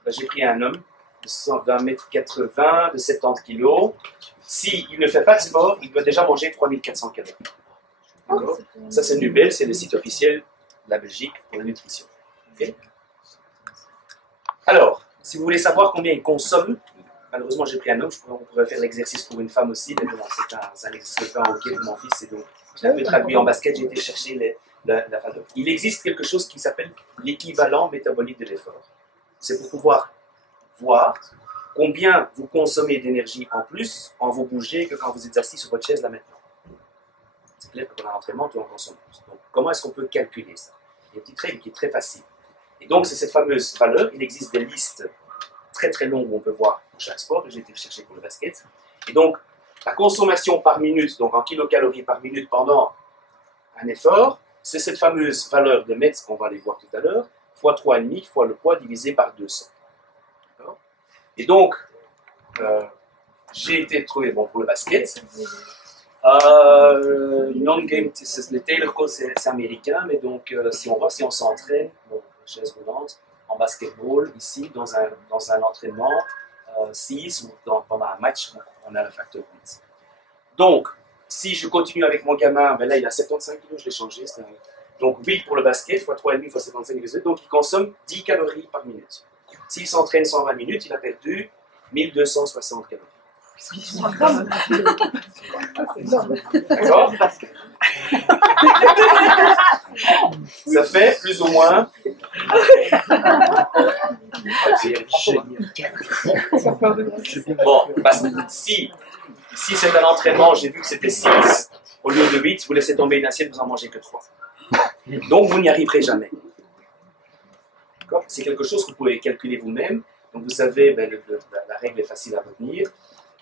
j'ai pris un homme d'un mètre 80, de 70 kg. S'il ne fait pas de sport, il doit déjà manger 3400 calories. D'accord ? Ça, c'est Nubel, c'est le site officiel de la Belgique pour la nutrition. Okay ? Alors, si vous voulez savoir combien il consomme, malheureusement j'ai pris un homme, on pourrait faire l'exercice pour une femme aussi, mais bon, c'est un exercice que je fais en hockey pour mon fils, et donc j'ai un peu traduit en basket, j'ai été chercher la valeur. Il existe quelque chose qui s'appelle l'équivalent métabolique de l'effort. C'est pour pouvoir voir combien vous consommez d'énergie en plus quand vous bougez que quand vous êtes assis sur votre chaise là maintenant. C'est clair que pendant l'entraînement, tu en consommes plus. Donc, comment est-ce qu'on peut calculer ça? Il y a une petite règle qui est très facile. Et donc, c'est cette fameuse valeur. Il existe des listes très très longues où on peut voir pour chaque sport, que j'ai été chercher pour le basket. Et donc, la consommation par minute, donc en kilocalories par minute pendant un effort, c'est cette fameuse valeur de mètres qu'on va aller voir tout à l'heure, fois 3,5 fois le poids divisé par 200. D'accord ? Et donc, j'ai été trouvé bon pour le basket. Non-game, les Taylor Code, c'est américain, mais donc si on s'entraîne, bon, chaise roulante, en basketball, ici, dans un entraînement 6 ou pendant un match, on a le facteur 8. Donc, si je continue avec mon gamin, ben là il a 75 kg, je l'ai changé. Donc 8 pour le basket, fois 3,5 fois 75 kg, donc il consomme 10 calories par minute. S'il s'entraîne 120 minutes, il a perdu 1260 calories. D'accord ? Ça fait plus ou moins. Bon, parce que si c'est un entraînement, j'ai vu que c'était 6 au lieu de 8, vous laissez tomber une assiette, vous en mangez que 3. Donc vous n'y arriverez jamais. D'accord ? C'est quelque chose que vous pouvez calculer vous-même. Donc vous savez, la règle est facile à retenir.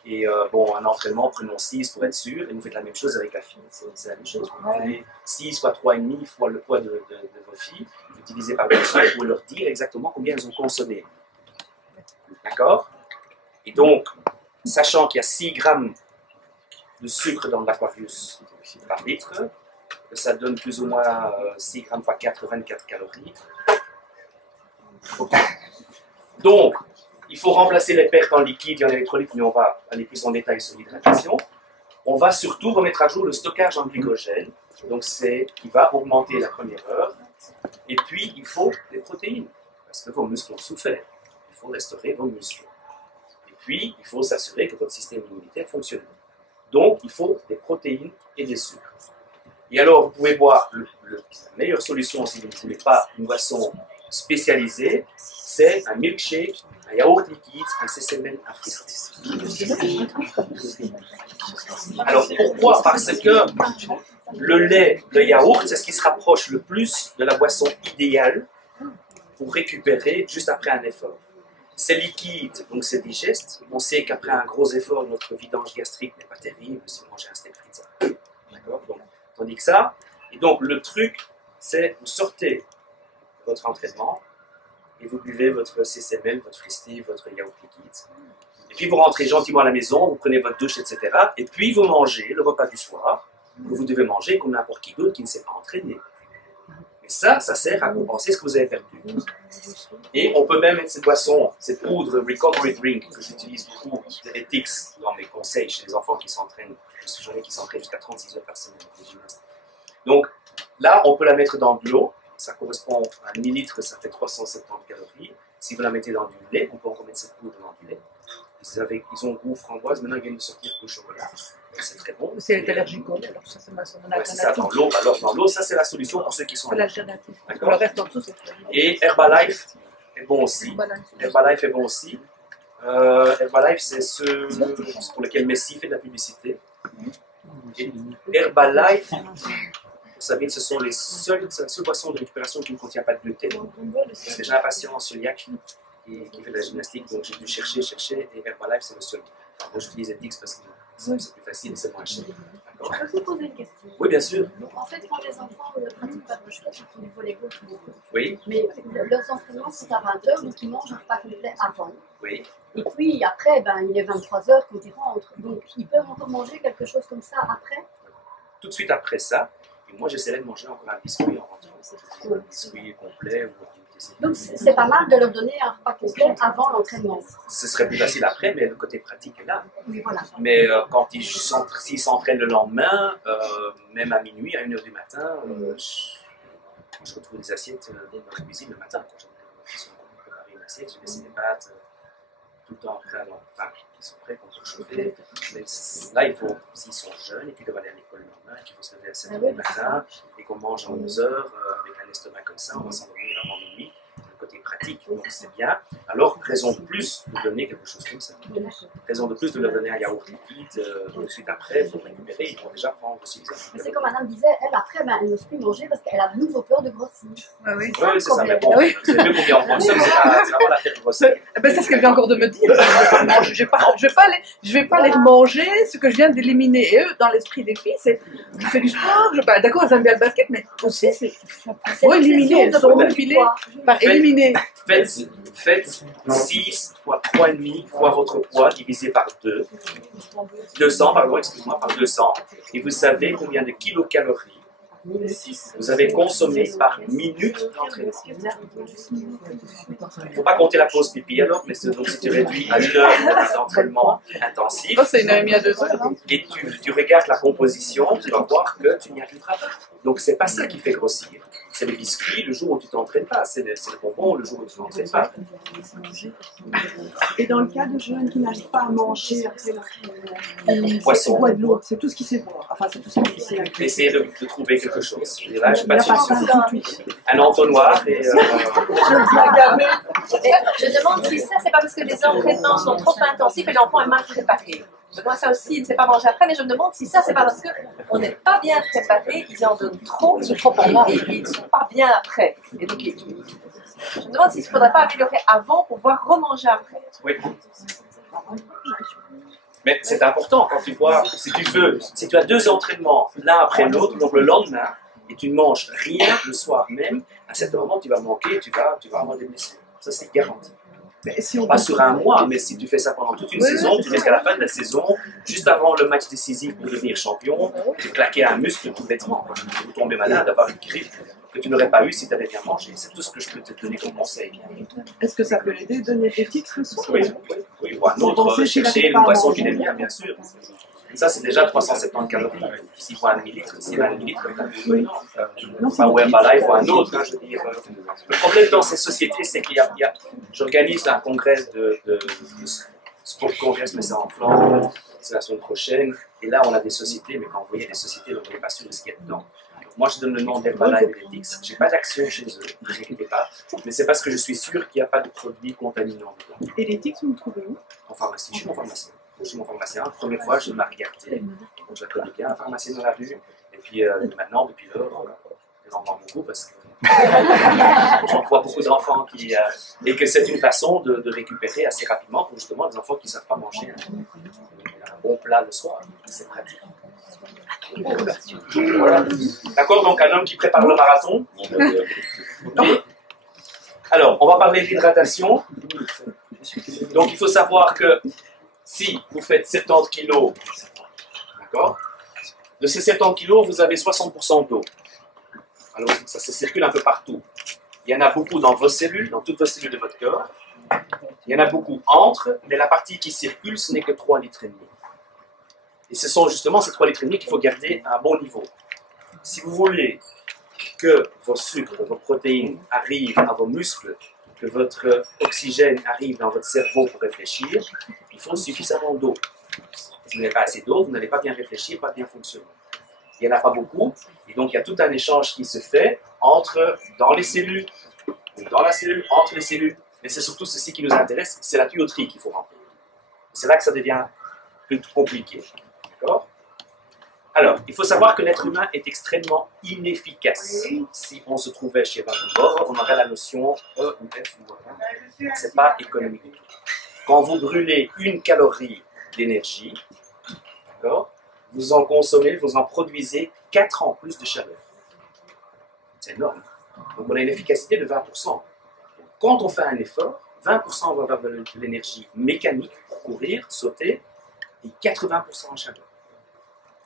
Et bon, un entraînement, prenons 6 pour être sûr, et vous faites la même chose avec la fille. C'est la même chose. Vous prenez 6 fois 3,5 fois le poids de vos filles, vous divisez par 200, et vous leur dire exactement combien elles ont consommé. D'accord ? Et donc, sachant qu'il y a 6 grammes de sucre dans l'Aquarius par litre, ça donne plus ou moins 6 grammes x 4, 24 calories. Okay. Donc, il faut remplacer les pertes en liquide et en électrolyte, mais on va aller plus en détail sur l'hydratation. On va surtout remettre à jour le stockage en glycogène, donc c'est qui va augmenter la première heure. Et puis, il faut des protéines, parce que vos muscles ont souffert. Il faut restaurer vos muscles. Et puis, il faut s'assurer que votre système immunitaire fonctionne. Donc, il faut des protéines et des sucres. Et alors, vous pouvez boire la meilleure solution si vous ne voulez pas une boisson spécialisée, c'est un milkshake, un yaourt liquide, un CCML, un fruit. Alors pourquoi ? Parce que le lait, le yaourt, c'est ce qui se rapproche le plus de la boisson idéale pour récupérer juste après un effort. C'est liquide, donc c'est digeste. On sait qu'après un gros effort, notre vidange gastrique n'est pas terrible si on mange un steak frites. D'accord ? Donc, tandis que ça, et donc le truc, c'est vous sortez votre entraînement et vous buvez votre CCML, votre Fristy, votre yaourt liquide. Et puis vous rentrez gentiment à la maison, vous prenez votre douche, etc. Et puis vous mangez le repas du soir que vous devez manger comme n'importe qui d'autre qui ne s'est pas entraîné. Et ça sert à compenser ce que vous avez perdu. Et on peut même mettre cette boisson, cette poudre recovery drink que j'utilise beaucoup, de Ethics, dans mes conseils chez les enfants qui s'entraînent, j'en ai qui s'entraînent jusqu'à 36 heures par semaine. Donc là, on peut la mettre dans de l'eau. Ça correspond à 1 millilitre, ça fait 370 calories. Si vous la mettez dans du lait, on peut encore mettre cette poudre dans du lait. Ils ont goût framboise, maintenant ils viennent de sortir au chocolat. C'est très bon. Si elle est allergique, alors ça c'est ma son c'est ça, dans l'eau. Alors dans l'eau, ça c'est la solution pour ceux qui sont c'est l'alternative. D'accord. Le reste en dessous, c'est Et Herbalife est bon aussi. Herbalife est bon aussi. Herbalife, c'est ceux pour lesquels Messi fait de la publicité. Et Herbalife, vous savez, ce sont la seule boisson de récupération qui ne contient pas de gluten. Parce que j'ai un patient cœliaque qui fait de la gymnastique, donc j'ai dû chercher, et Herbalife, c'est le seul. Alors, moi, j'utilise Ethics parce que c'est plus facile et c'est moins cher. Je peux vous poser une question? Oui, bien sûr. Donc, en fait, quand les enfants pratiquent pas de sport, ils font du volley-ball tous les jours. Oui, Mais leurs entraînements sont à 20h, donc ils mangent un repas complet avant. oui. Et puis après, ben, il est 23h quand ils rentrent. Donc ils peuvent encore manger quelque chose comme ça après. Tout de suite après ça, et moi, j'essaierai de manger encore un biscuit en rentrant. Un biscuit complet ou Donc c'est pas mal de leur donner un repas complet avant l'entraînement. ce serait plus facile après, mais le côté pratique est là. Oui, voilà. Mais quand s'ils s'entraînent le lendemain, même à minuit, à 1h du matin, je retrouve des assiettes dans la cuisine le matin. Quand j'ai préparé une assiette, j'ai laissé des pâtes tout le temps prêts, enfin, qui sont prêts pour se chauffer. Mais là, il faut, s'ils sont jeunes et qu'ils doivent aller à l'école le lendemain, qu'il faut se lever à 7h du matin et qu'on mange à 11h avec un estomac comme ça, on va s'endormir avant minuit. Le côté pratique, donc c'est bien. Alors, raison de plus de donner quelque chose comme ça. Raison de plus de leur donner un yaourt liquide tout de suite après pour récupérer, ils vont déjà prendre suffisamment. Mais c'est comme madame disait, elle après, ben, elle n'ose plus manger parce qu'elle a de nouveau peur de grossir. Ah oui. Oui, c'est ça, mais bon, Oui. c'est mieux combien on consomme, c'est vraiment la fête grosse. Eh ben, c'est ce qu'elle vient encore de me dire. Je vais pas les remanger, ce que je viens d'éliminer. Et eux, dans l'esprit des filles, c'est je fais du sport, d'accord, elles aiment bien le basket, mais aussi, c'est faut éliminer, elles sont manipulées par éliminer. Faites 6 fois 3,5 fois votre poids divisé par 2. 200, pardon, excuse-moi, par 200. Et vous savez combien de kilocalories vous avez consommé par minute d'entraînement. Il ne faut pas compter la pause pipi alors, mais donc si tu réduis à 1 heure d'entraînement intensif, Oh, c'est 1h30 à 2h. Hein. et tu regardes la composition, tu vas voir que tu n'y arriveras pas. Donc c'est pas ça qui fait grossir. C'est les biscuits le jour où tu t'entraînes pas, c'est le bonbon le jour où tu t'entraînes pas. Et dans le cas de jeunes qui n'arrivent pas à manger après leur Poisson. boit de l'eau, c'est tout ce qui sait boire. Enfin, c'est tout ce qui sait. Essayez de trouver quelque chose. Et là, je Il n'y a passe pas sur ça tout de suite. un entonnoir et Et je demande si ça, c'est pas parce que les entraînements sont trop intensifs et l'enfant est mal préparé. Moi, ça aussi, il ne sait pas manger après, mais je me demande si ça, c'est pas parce qu'on n'est pas bien préparé, ils en donnent trop, ils sont trop en et ils ne sont pas bien après. Et donc, je me demande s'il ne faudrait pas améliorer avant pour pouvoir remanger après. oui. Mais c'est important quand tu vois, si tu as 2 entraînements l'un après l'autre, donc le lendemain, et tu ne manges rien le soir même, à cet moment tu vas manquer, tu vas avoir des blessures. Ça c'est garanti. Mais si on Pas sur un mois, mais si tu fais ça pendant toute une saison, tu risques à la fin de la saison, juste avant le match décisif pour devenir champion, de claquer un muscle tout bêtement, ou tomber malade, avoir une grippe que tu n'aurais pas eu si tu avais bien mangé. C'est tout ce que je peux te donner comme conseil. Est-ce que ça peut l'aider de donner des tics le soir? Oui, ou un autre, chercher une boisson qu'il aime bien, bien sûr. Ça, c'est déjà 370 calories. S'il faut un demi-litre, c'est un demi-litre avec un peu de pas Herbalife ou un autre. Hein, je veux dire. Le problème dans ces sociétés, c'est qu'il y a j'organise un congrès de Sport Congress, mais c'est en Flandre, c'est la semaine prochaine. Et là, on a des sociétés, mais quand vous voyez des sociétés, on n'est pas sûr de ce qu'il y a dedans. Donc, moi, je donne le nom d'Herbalife et Ethics. Je n'ai pas d'action chez eux, ne vous inquiétez pas. Mais c'est parce que je suis sûr qu'il n'y a pas de produits contaminants dedans. Et les tics, vous le trouvez où? En pharmacie, je suis mon pharmacien. Je suis mon pharmacien. La première fois, je l'ai regardé. Donc, je la connais bien, un pharmacien dans la rue. Et puis maintenant, depuis lors, j'en vends beaucoup parce que j'en vois beaucoup d'enfants qui. Et que c'est une façon de récupérer assez rapidement pour justement des enfants qui ne savent pas manger un bon plat le soir. C'est pratique. Voilà. D'accord, donc un homme qui prépare le marathon. Okay. Alors, on va parler d'hydratation. Donc, il faut savoir que si vous faites 70 kg, d'accord, de ces 70 kg, vous avez 60% d'eau. Alors, ça se circule un peu partout. Il y en a beaucoup dans vos cellules, dans toutes vos cellules de votre corps. Il y en a beaucoup entre, mais la partie qui circule, ce n'est que 3,5 litres. Et ce sont justement ces 3,5 litres qu'il faut garder à un bon niveau. Si vous voulez que vos sucres, vos protéines arrivent à vos muscles, que votre oxygène arrive dans votre cerveau pour réfléchir, il faut suffisamment d'eau. Si vous n'avez pas assez d'eau, vous n'allez pas bien réfléchir, pas bien fonctionner. Il n'y en a pas beaucoup, et donc il y a tout un échange qui se fait dans les cellules, ou dans la cellule, entre les cellules, Mais c'est surtout ceci qui nous intéresse, c'est la tuyauterie qu'il faut remplir. C'est là que ça devient plus compliqué. D'accord? Alors, il faut savoir que l'être humain est extrêmement inefficace. Si on se trouvait chez Van Gogh, on aurait la notion E ou F ou E. C'est pas économique du tout. Quand vous brûlez une calorie d'énergie, d'accord, vous en consommez, vous en produisez 4 en plus de chaleur. C'est énorme. Donc on a une efficacité de 20%. Quand on fait un effort, 20% on va avoir de l'énergie mécanique pour courir, sauter, et 80% en chaleur.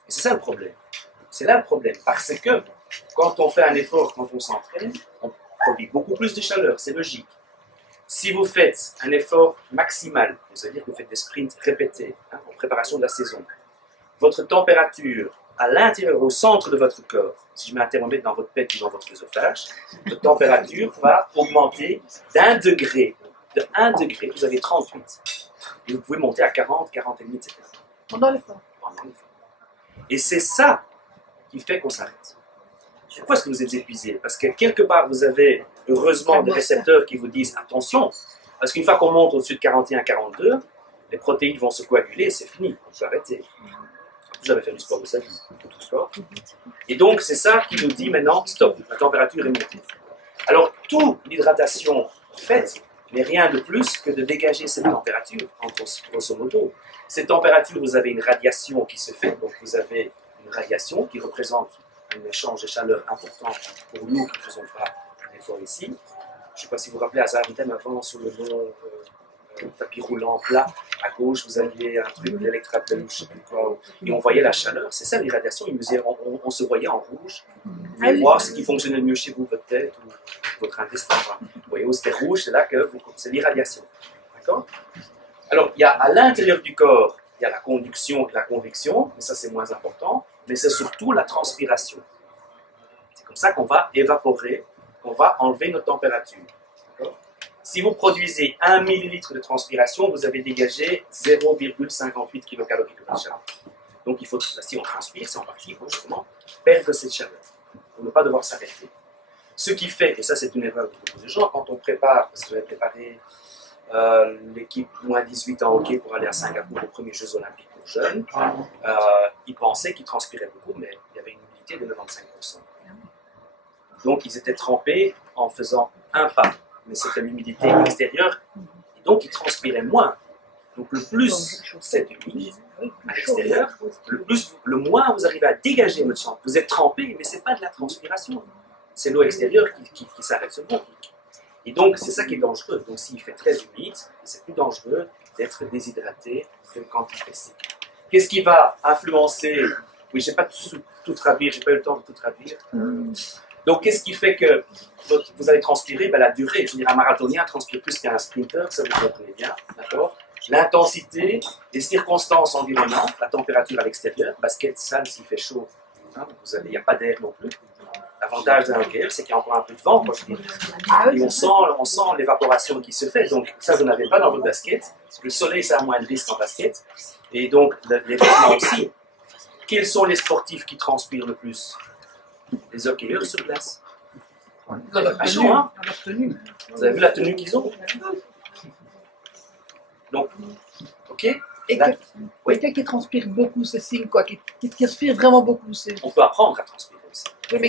Et c'est ça le problème. C'est là le problème. Parce que quand on fait un effort, quand on s'entraîne, on produit beaucoup plus de chaleur. C'est logique. Si vous faites un effort maximal, c'est-à-dire que vous faites des sprints répétés en préparation de la saison, votre température à l'intérieur, au centre de votre corps, si je mets un thermomètre dans votre pète ou dans votre œsophage, votre température va augmenter d'1 degré. De 1 degré, vous avez 38. Et vous pouvez monter à 40, 40,5, etc. Pendant l'effort. Et c'est ça qui fait qu'on s'arrête. Pourquoi est-ce que vous êtes épuisé? Parce que quelque part, vous avez heureusement des récepteurs qui vous disent attention, parce qu'une fois qu'on monte au-dessus de 41, 42, les protéines vont se coaguler, c'est fini, on peut arrêter. J'avais fait du sport de sa vie, tout sport. Et donc, c'est ça qui nous dit maintenant, stop, la température est montée. Alors, toute l'hydratation faite n'est rien de plus que de dégager cette température, en grosso modo. Cette température, vous avez une radiation qui se fait, donc vous avez une radiation qui représente un échange de chaleur important pour nous qui ne faisons pas l'effort ici. Je ne sais pas si vous vous rappelez, à Zaventem, avant, sur le long tapis roulant plat, à gauche, vous aviez un truc d'électrapel, je ne sais plus quoi, et on voyait la chaleur. C'est ça l'irradiation, on se voyait en rouge. Vous pouvez voir ce qui fonctionnait le mieux chez vous, votre tête ou votre intestin. Vous voyez où c'était rouge, c'est là que c'est l'irradiation. D'accord? Alors, il y a à l'intérieur du corps, il y a la conduction et la convection, mais ça c'est moins important, mais c'est surtout la transpiration. C'est comme ça qu'on va évaporer, qu'on va enlever notre température. Si vous produisez 1 millilitre de transpiration, vous avez dégagé 0,58 kcal de chaleur. Donc il faut, si on transpire, c'est en partie pour justement perdre cette chaleur, pour ne pas devoir s'arrêter. Ce qui fait, et ça c'est une erreur de beaucoup de gens, quand on prépare, parce que vous avez préparé l'équipe moins 18 en hockey pour aller à Singapour aux premiers Jeux Olympiques pour jeunes, ils pensaient qu'ils transpiraient beaucoup, mais il y avait une humidité de 95%. Donc ils étaient trempés en faisant un pas. Mais c'était l'humidité extérieure, et donc ils transpiraient moins. Donc le plus c'est humide à l'extérieur, le moins vous arrivez à dégager votre champ. Vous êtes trempé, mais ce n'est pas de la transpiration. C'est l'eau extérieure qui s'arrête ce bon. Et donc c'est ça qui est dangereux. Donc s'il fait très humide, c'est plus dangereux d'être déshydraté que quand il fait sec. Qu'est-ce qui va influencer? Oui, je n'ai pas tout traduire, je n'ai pas eu le temps de tout traduire. Donc, qu'est-ce qui fait que vous allez transpirer? Ben, la durée. Je veux dire, un marathonien transpire plus qu'un sprinter, ça vous comprenez bien, d'accord? L'intensité, les circonstances environnantes, la température à l'extérieur, basket, salle, s'il fait chaud, hein, il n'y a pas d'air non plus. L'avantage d'un hockey, c'est qu'il y a encore un peu de vent, quoi, je dis. Et on sent l'évaporation qui se fait. Donc, ça, vous n'avez pas dans votre basket. Le soleil, ça a moins de risque en basket. Et donc, les vêtements aussi. Quels sont les sportifs qui transpirent le plus? Les hockeyeurs sur glace. Pas chaud, hein? Vous avez vu la tenue qu'ils ont? Donc, ok? Et quelqu'un qui transpire beaucoup, c'est signe quoi? Qui transpire vraiment beaucoup, c'est... On peut apprendre à transpirer aussi. Oui, mais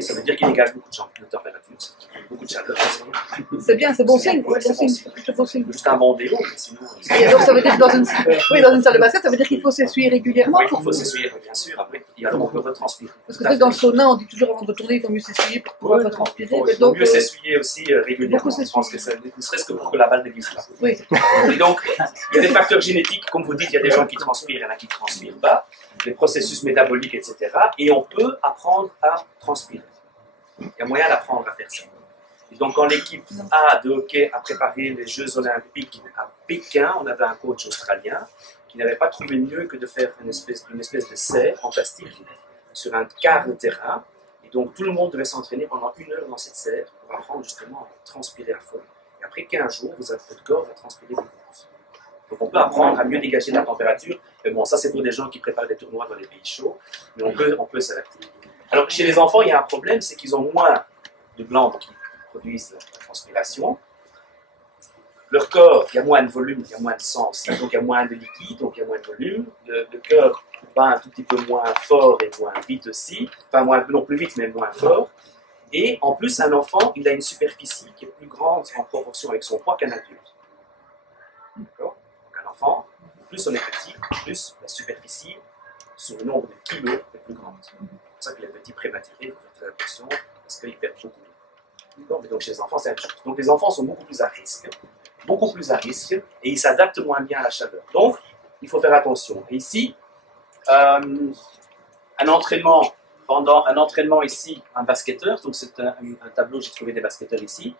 ça veut dire qu'il dégage beaucoup de température, beaucoup de chaleur. c'est bien, c'est bon signe. Oui, c'est bon signe. C'est bon signe. Juste un bon déo, mais sinon... Et donc ça veut dire que dans une salle de basket, ça veut dire qu'il faut s'essuyer régulièrement. Oui, il faut s'essuyer, bien sûr. Après, on peut retranspirer. Parce que dans le sauna, on dit toujours avant de retourner, il faut mieux s'essuyer pour pouvoir retranspirer. Il faut mieux s'essuyer aussi régulièrement. Je pense que ça, ne serait-ce que pour que la balle ne glisse pas. Oui. Et donc, il y a des facteurs génétiques, comme vous dites, il y a des gens qui transpirent, il y en a qui ne transpirent pas, des processus métaboliques, etc. Et on peut apprendre à transpirer. Il y a moyen d'apprendre à faire ça. Et donc, quand l'équipe A de hockey a préparé les Jeux Olympiques à Pékin, on avait un coach australien qui n'avait pas trouvé mieux que de faire une espèce de serre en plastique sur un quart de terrain. Et donc, tout le monde devait s'entraîner pendant 1 heure dans cette serre pour apprendre justement à transpirer à fond. Et après 15 jours, votre corps va transpirer beaucoup plus. Donc, on peut apprendre à mieux dégager la température. Mais bon, ça, c'est pour des gens qui préparent des tournois dans les pays chauds. Mais on peut s'adapter. Alors, chez les enfants, il y a un problème, c'est qu'ils ont moins de glandes qui produisent la transpiration. Leur corps, il y a moins de volume, il y a moins de sens, donc il y a moins de liquide, donc il y a moins de volume. Le cœur bat un tout petit peu moins fort et moins vite aussi, enfin moins, non plus vite mais moins fort. Et en plus, un enfant, il a une superficie qui est plus grande en proportion avec son poids qu'un adulte. D'accord? Donc un enfant, plus on est petit, plus la superficie sur le nombre de kilos est plus grande. C'est pour ça que les petits prématurés, il faut faire très attention parce qu'ils perdent beaucoup d'eau. Mais donc chez les enfants, c'est la même chose. Donc les enfants sont beaucoup plus à risque, et ils s'adaptent moins bien à la chaleur. Donc, il faut faire attention. Et ici, un entraînement ici, un basketteur, donc c'est un tableau, j'ai trouvé des basketteurs ici.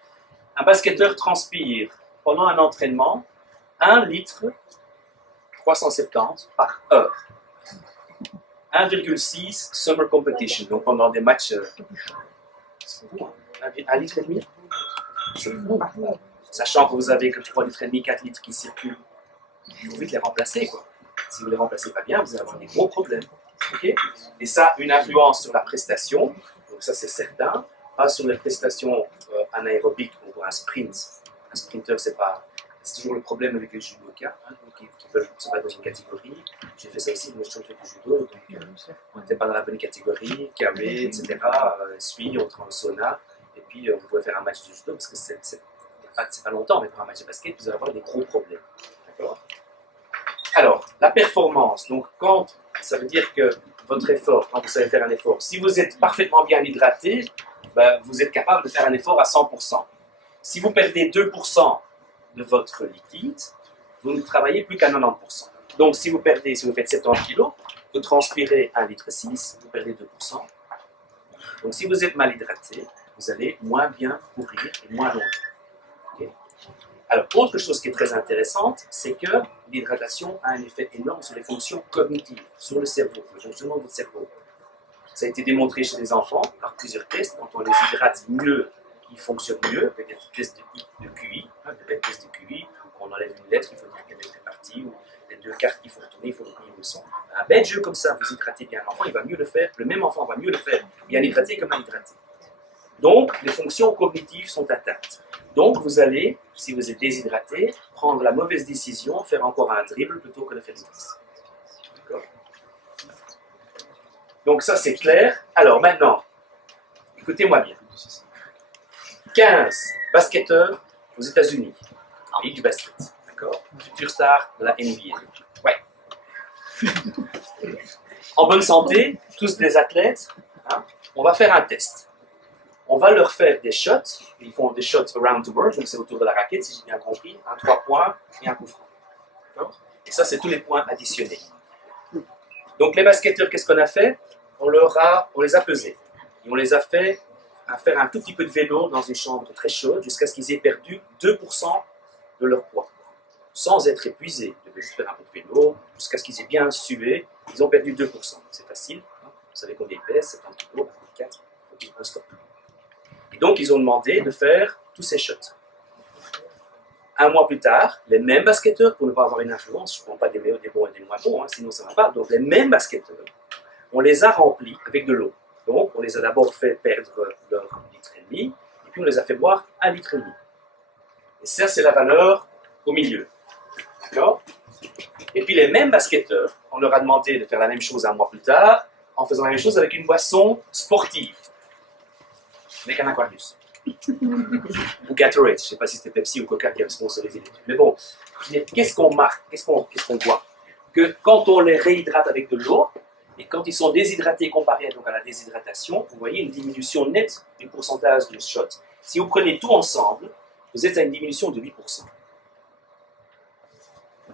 Un basketteur transpire pendant un entraînement 1 litre 370 par heure. 1,6 summer competition, donc pendant des matchs. C'est beaucoup, hein. 1,5 litre. C'est beaucoup. Sachant que vous avez que 3,5 litres, 4 litres qui circulent, il faut vite les remplacer, quoi. Si vous ne les remplacez pas bien, vous allez avoir des gros problèmes. Okay? Et ça, une influence sur la prestation, donc ça c'est certain, pas sur les prestations anaérobiques, donc un sprint. Un sprinter, c'est toujours le problème avec les judokas, hein, qui veulent se battre dans une catégorie. J'ai fait ça aussi, moi je fais du judo, donc on n'était pas dans la bonne catégorie, carré, etc. On entre en sauna, et puis on pouvait faire un match de judo, parce que c'est pas longtemps, mais pour un match de basket, vous allez avoir des gros problèmes. D'accord? Alors, la performance, donc ça veut dire que votre effort, quand vous savez faire un effort, si vous êtes parfaitement bien hydraté, ben, vous êtes capable de faire un effort à 100%. Si vous perdez 2% de votre liquide, vous ne travaillez plus qu'à 90%. Donc, si vous faites 70 kg, vous transpirez 1,6 litre, vous perdez 2%. Donc, si vous êtes mal hydraté, vous allez moins bien courir et moins longtemps. Okay? Alors, autre chose qui est très intéressante, c'est que l'hydratation a un effet énorme sur les fonctions cognitives, sur le cerveau, le fonctionnement de votre cerveau. Ça a été démontré chez les enfants par plusieurs tests. Quand on les hydrate mieux, ils fonctionnent mieux, avec des tests de QI, des tests de QI, où on enlève une lettre, il faut dire qu'elle est répartie, ou les 2 cartes qu'il faut retourner, il faut retenir le son. Un bête jeu comme ça, vous hydratez bien l'enfant, il va mieux le faire, le même enfant va mieux le faire bien hydraté que mal hydraté. Donc, les fonctions cognitives sont atteintes. Donc, vous allez, si vous êtes déshydraté, prendre la mauvaise décision, faire encore un dribble plutôt que de faire 10. D'accord? Donc, ça, c'est clair. Alors, maintenant, écoutez-moi bien. 15 basketteurs aux États-Unis, pays du basket. D'accord? Future star de la NBA. Ouais. En bonne santé, tous des athlètes, hein, on va faire un test. On va leur faire des shots, ils font des shots around the world, donc c'est autour de la raquette, si j'ai bien compris, un 3 points et un coup franc. D'accord? Et ça, c'est tous les points additionnés. Donc les basketteurs, qu'est-ce qu'on a fait? On les a pesés. Et on les a fait à faire un tout petit peu de vélo dans une chambre très chaude jusqu'à ce qu'ils aient perdu 2% de leur poids, sans être épuisés. Ils devaient juste faire un peu de vélo jusqu'à ce qu'ils aient bien sué. Ils ont perdu 2%. C'est facile. Hein? Vous savez combien ils pèsent, 70 kg, 4, il faut qu'ils stoppent. Et donc, ils ont demandé de faire tous ces shots. Un mois plus tard, les mêmes basketteurs, pour ne pas avoir une influence, je ne prends pas des meilleurs, des bons et des moins bons, hein, sinon ça ne va pas. Donc, les mêmes basketteurs, on les a remplis avec de l'eau. Donc, on les a d'abord fait perdre leur 1,5 litre, et puis on les a fait boire 1,5 litre. Et ça, c'est la valeur au milieu. D'accord? Et puis, les mêmes basketteurs, on leur a demandé de faire la même chose un mois plus tard, en faisant la même chose avec une boisson sportive. Avec un Aquarius. Ou Gatorade, je ne sais pas si c'était Pepsi ou Coca qui a sponsorisé l'étude. Mais bon, qu'est-ce qu'on marque, qu'est-ce qu'on voit? Que quand on les réhydrate avec de l'eau, et quand ils sont déshydratés comparé donc à la déshydratation, vous voyez une diminution nette du pourcentage de shot. Si vous prenez tout ensemble, vous êtes à une diminution de 8%.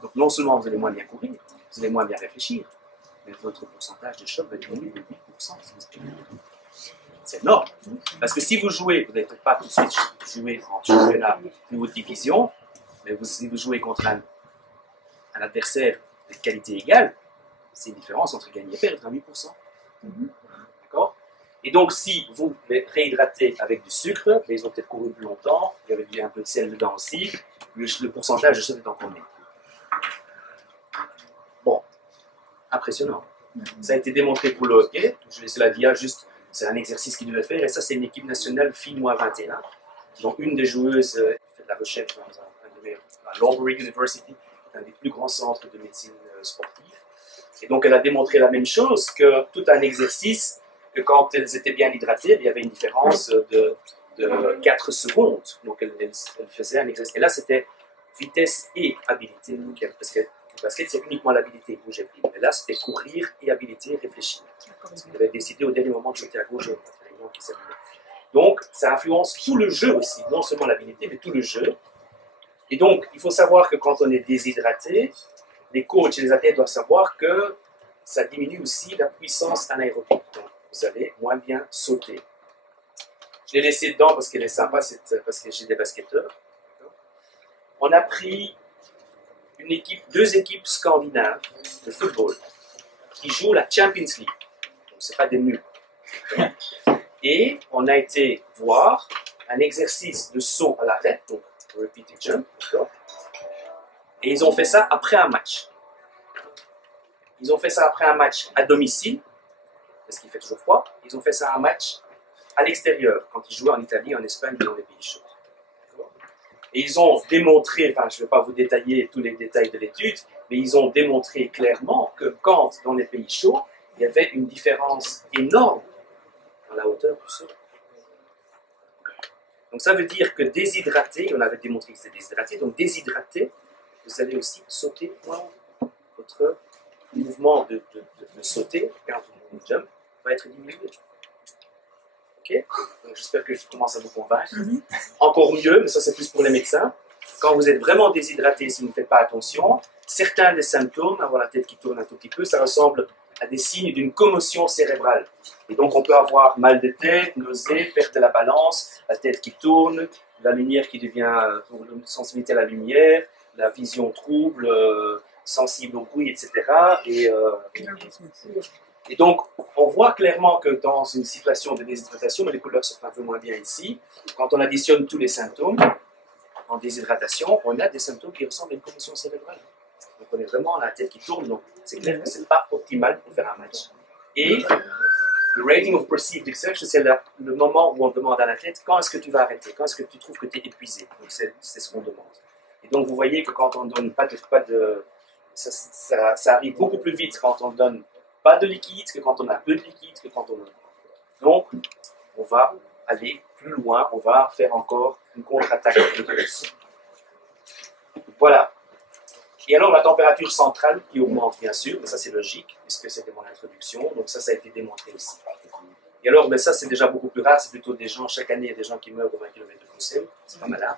Donc non seulement vous allez moins bien courir, vous allez moins bien réfléchir, mais votre pourcentage de shot va diminuer de 8%. C'est énorme. Parce que si vous jouez, vous n'allez peut-être pas tout de suite jouer en championnat de haute division, mais si vous jouez contre un adversaire de qualité égale, c'est une différence entre gagner et perdre à 8%. D'accord? Et donc, si vous les réhydratez avec du sucre, mais ils ont peut-être couru plus longtemps, il y avait un peu de sel dedans aussi, le pourcentage de sucre est encore combien? Bon, impressionnant. Ça a été démontré pour le hockey. Je vais laisser la dia juste. C'est un exercice qu'ils devaient faire, et ça, c'est une équipe nationale FI-21, dont une des joueuses fait de la recherche dans un à Loughborough University, un des plus grands centres de médecine sportive. Et donc, elle a démontré la même chose, que tout un exercice, que quand elles étaient bien hydratées, il y avait une différence de 4 secondes. Donc, elle faisait un exercice. Et là, c'était vitesse et habilité. Donc, parce que le basket, c'est uniquement l'habilité, bouger plus. Mais là, c'était courir et habilité, réfléchir. Parce qu'il avait décidé au dernier moment de jeter à gauche. Donc, ça influence tout le jeu aussi, non seulement l'habilité, mais tout le jeu. Et donc, il faut savoir que quand on est déshydraté, les coachs et les athlètes doivent savoir que ça diminue aussi la puissance anaérobique. Donc, vous allez moins bien sauter. Je l'ai laissé dedans parce qu'elle est sympa, parce que j'ai des basketteurs. On a pris deux équipes scandinaves de football qui jouent la Champions League. Donc, ce n'est pas des nuls. Et on a été voir un exercice de saut à l'arrêt, donc repeated jump, et ils ont fait ça après un match. Ils ont fait ça après un match à domicile, parce qu'il fait toujours froid. Ils ont fait ça un match à l'extérieur, quand ils jouaient en Italie, en Espagne et dans les pays chauds. Et ils ont démontré, enfin je ne vais pas vous détailler tous les détails de l'étude, mais ils ont démontré clairement que quand, dans les pays chauds, il y avait une différence énorme dans la hauteur du saut. Donc ça veut dire que déshydraté, on avait démontré que c'était déshydraté, donc déshydraté, vous allez aussi sauter moins. Votre mouvement de sauter, quand vous jump, va être diminué. Ok? Donc j'espère que je commence à vous convaincre. Encore mieux, mais ça c'est plus pour les médecins, quand vous êtes vraiment déshydraté, si vous ne faites pas attention, certains des symptômes, avoir la tête qui tourne un tout petit peu, ça ressemble à des signes d'une commotion cérébrale. Et donc on peut avoir mal de tête, nausée, perte de la balance, la tête qui tourne, la lumière qui devient, une sensibilité à la lumière, la vision trouble, sensible au bruit, etc. Et donc, on voit clairement que dans une situation de déshydratation, mais les couleurs sont un peu moins bien ici, quand on additionne tous les symptômes, en déshydratation, on a des symptômes qui ressemblent à une commotion cérébrale. Donc on est vraiment à la tête qui tourne, donc c'est clair que ce n'est pas optimal pour faire un match. Et le rating of perceived exertion, c'est le moment où on demande à l'athlète quand est-ce que tu vas arrêter, quand est-ce que tu trouves que tu es épuisé. Donc c'est ce qu'on demande. Et donc vous voyez que quand on donne pas de ça arrive beaucoup plus vite quand on donne pas de liquide que quand on a peu de liquide que quand on en a. Donc on va aller plus loin, on va faire encore une contre-attaque de plus. Voilà. Et alors la température centrale qui augmente bien sûr, mais ça c'est logique puisque c'était mon introduction, donc ça a été démontré aussi. Et alors ben, ça c'est déjà beaucoup plus rare, c'est plutôt des gens, chaque année il y a des gens qui meurent au 20 km de poussière, c'est pas malin.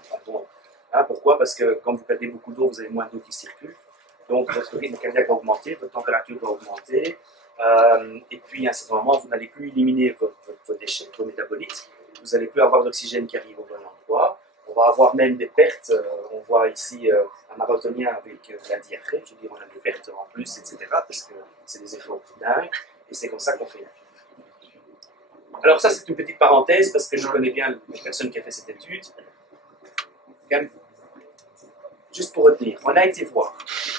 Hein, pourquoi? Parce que quand vous perdez beaucoup d'eau, vous avez moins d'eau qui circule, donc votre rythme cardiaque va augmenter, votre température va augmenter, et puis à un certain moment vous n'allez plus éliminer vos déchets, vos métabolites, vous n'allez plus avoir d'oxygène qui arrive au bon endroit. On va avoir même des pertes, on voit ici un marathonien avec la diarrhée, je veux dire on a des pertes en plus, etc. parce que c'est des efforts dingues, et c'est comme ça qu'on fait. Alors ça c'est une petite parenthèse, parce que je connais bien les personnes qui ont fait cette étude. Juste pour retenir, on a été voir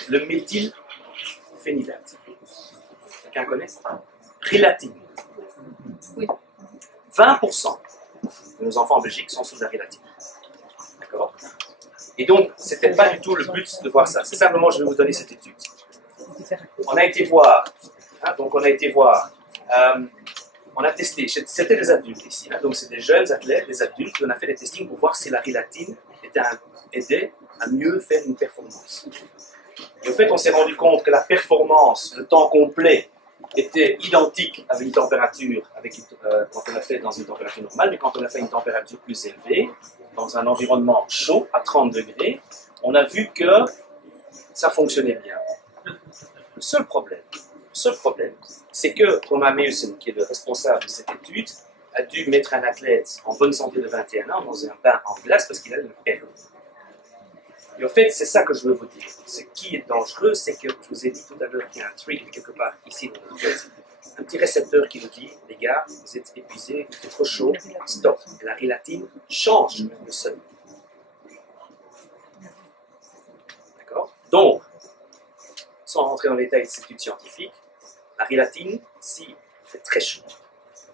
le méthylphénylate. Quelqu'un connaît? Rilatine. Oui. 20% de nos enfants en Belgique sont sous la rilatine. D'accord? Et donc, ce n'était pas du tout le but de voir ça. C'est simplement, je vais vous donner cette étude. On a été voir, on a testé, c'était des adultes ici, hein, donc c'est des jeunes athlètes, des adultes, on a fait des testings pour voir si la rilatine aidait à mieux faire une performance. Et en fait, on s'est rendu compte que la performance, le temps complet, était identique avec une température, quand on l'a fait dans une température normale, mais quand on a fait une température plus élevée, dans un environnement chaud, à 30 degrés, on a vu que ça fonctionnait bien. Le seul problème, c'est que Thomas Meusen, qui est le responsable de cette étude, a dû mettre un athlète en bonne santé de 21 ans dans un bain en glace parce qu'il a une perte. Et en fait, c'est ça que je veux vous dire. Ce qui est dangereux, c'est que, je vous ai dit tout à l'heure qu'il y a un trigger quelque part ici dans notre tête, un petit récepteur qui vous dit, les gars, vous êtes épuisés, il fait trop chaud, stop. Et la rilatine change le seuil. D'accord? Donc, sans rentrer dans les détails de cette étude scientifique, la rilatine, si il fait très chaud,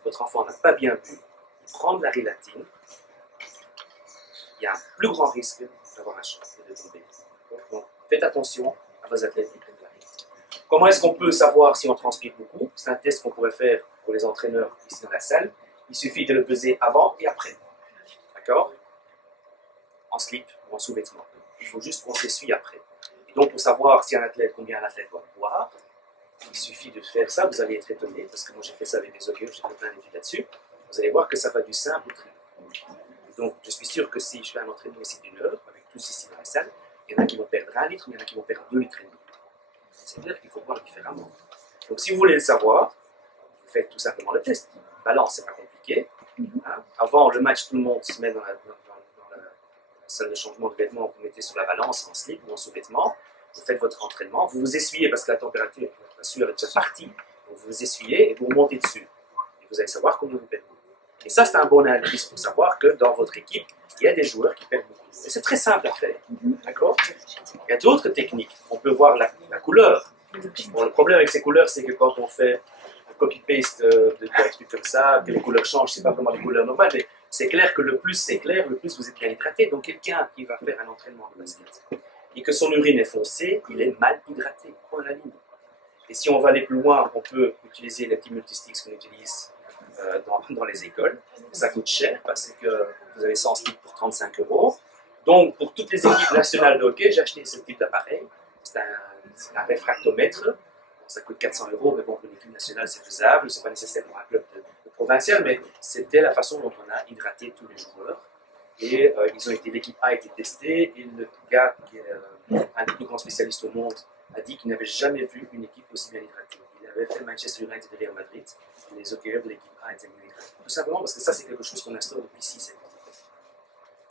votre enfant n'a pas bien bu, prendre la rilatine, il y a un plus grand risque d'avoir un choc et de tomber. Donc, faites attention à vos athlètes qui prennent de la risque. Comment est-ce qu'on peut savoir si on transpire beaucoup? C'est un test qu'on pourrait faire pour les entraîneurs ici dans la salle. Il suffit de le peser avant et après. D'accord? En slip ou en sous-vêtements. Il faut juste qu'on s'essuie après. Et donc, pour savoir si combien un athlète doit boire, il suffit de faire ça. Vous allez être étonné, parce que moi j'ai fait ça avec mes OKE, j'ai fait plein d'études là-dessus. Vous allez voir que ça va du simple au très long. Donc, je suis sûr que si je fais un entraînement ici d'une heure, avec tous ici dans la salle, il y en a qui vont perdre 1 litre, il y en a qui vont perdre 2 litres et demi. C'est-à-dire qu'il faut boire différemment. Donc, si vous voulez le savoir, vous faites tout simplement le test. Balance, c'est pas compliqué. Hein. Avant le match, tout le monde se met dans la salle de changement de vêtements, vous mettez sur la balance en slip ou en sous-vêtements, vous faites votre entraînement, vous vous essuyez parce que la température, la sueur est déjà partie, donc vous vous essuyez et vous remontez dessus. Et vous allez savoir combien vous perdez. Et ça, c'est un bon indice pour savoir que dans votre équipe, il y a des joueurs qui perdent beaucoup. Et c'est très simple à faire. D'accord? Il y a d'autres techniques. On peut voir la couleur. Bon, le problème avec ces couleurs, c'est que quand on fait un copy-paste de trucs comme ça, que les couleurs changent, c'est pas vraiment des couleurs normales, mais c'est clair que le plus c'est clair, le plus vous êtes bien hydraté. Donc quelqu'un qui va faire un entraînement de basket et que son urine est foncée, il est mal hydraté. Point à la ligne. Et si on va aller plus loin, on peut utiliser les petits multisticks qu'on utilise dans les écoles. Ça coûte cher parce que vous avez 100 sticks pour 35 €. Donc pour toutes les équipes nationales de hockey, j'ai acheté ce type d'appareil. C'est un réfractomètre. Ça coûte 400 €, mais bon, pour l'équipe nationale, c'est faisable. Ce n'est pas nécessaire pour un club de provincial, mais c'était la façon dont on a hydraté tous les joueurs. Et l'équipe A a été testée, et le gars, qui est un des plus grands spécialistes au monde, a dit qu'il n'avait jamais vu une équipe aussi bien hydratée. Il avait fait Manchester United et Real Madrid, et les hockeyeurs de l'équipe A étaient mieux hydratés. Tout simplement parce que ça, c'est quelque chose qu'on instaure depuis 6-7 ans.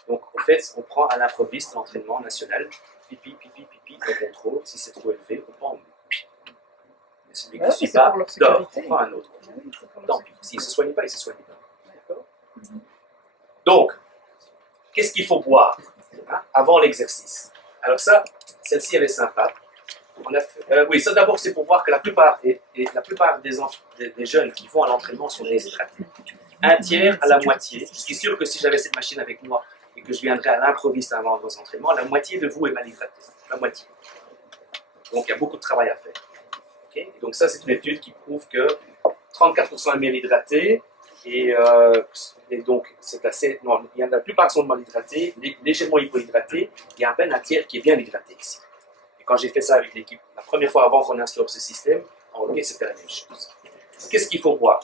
Donc, en fait, on prend à l'improviste l'entraînement national, pipi, on contrôle. Si c'est trop élevé, on prend mais celui qui ne suit pas, dort, on prend un autre. Tant pis, s'il ne se soigne pas, il ne se soigne pas. D'accord? Donc, qu'est-ce qu'il faut boire avant l'exercice? Alors ça, celle-ci, elle est sympa. Oui, ça d'abord, c'est pour voir que la plupart des jeunes qui vont à l'entraînement sont déshydratés. Un tiers à la moitié. Je suis sûr que si j'avais cette machine avec moi et que je viendrais à l'improviste avant vos entraînements, la moitié de vous est mal hydratée. La moitié. Donc, il y a beaucoup de travail à faire. Okay? Et donc ça, c'est une étude qui prouve que 34% est mal hydraté. Et donc, c'est assez. Non, il y en a la plupart qui sont mal hydratés, légèrement hypohydratés. Il y a à peine un tiers qui est bien hydraté ici. Et quand j'ai fait ça avec l'équipe, la première fois avant qu'on instaure ce système, en hockey, c'était la même chose. Qu'est-ce qu'il faut boire?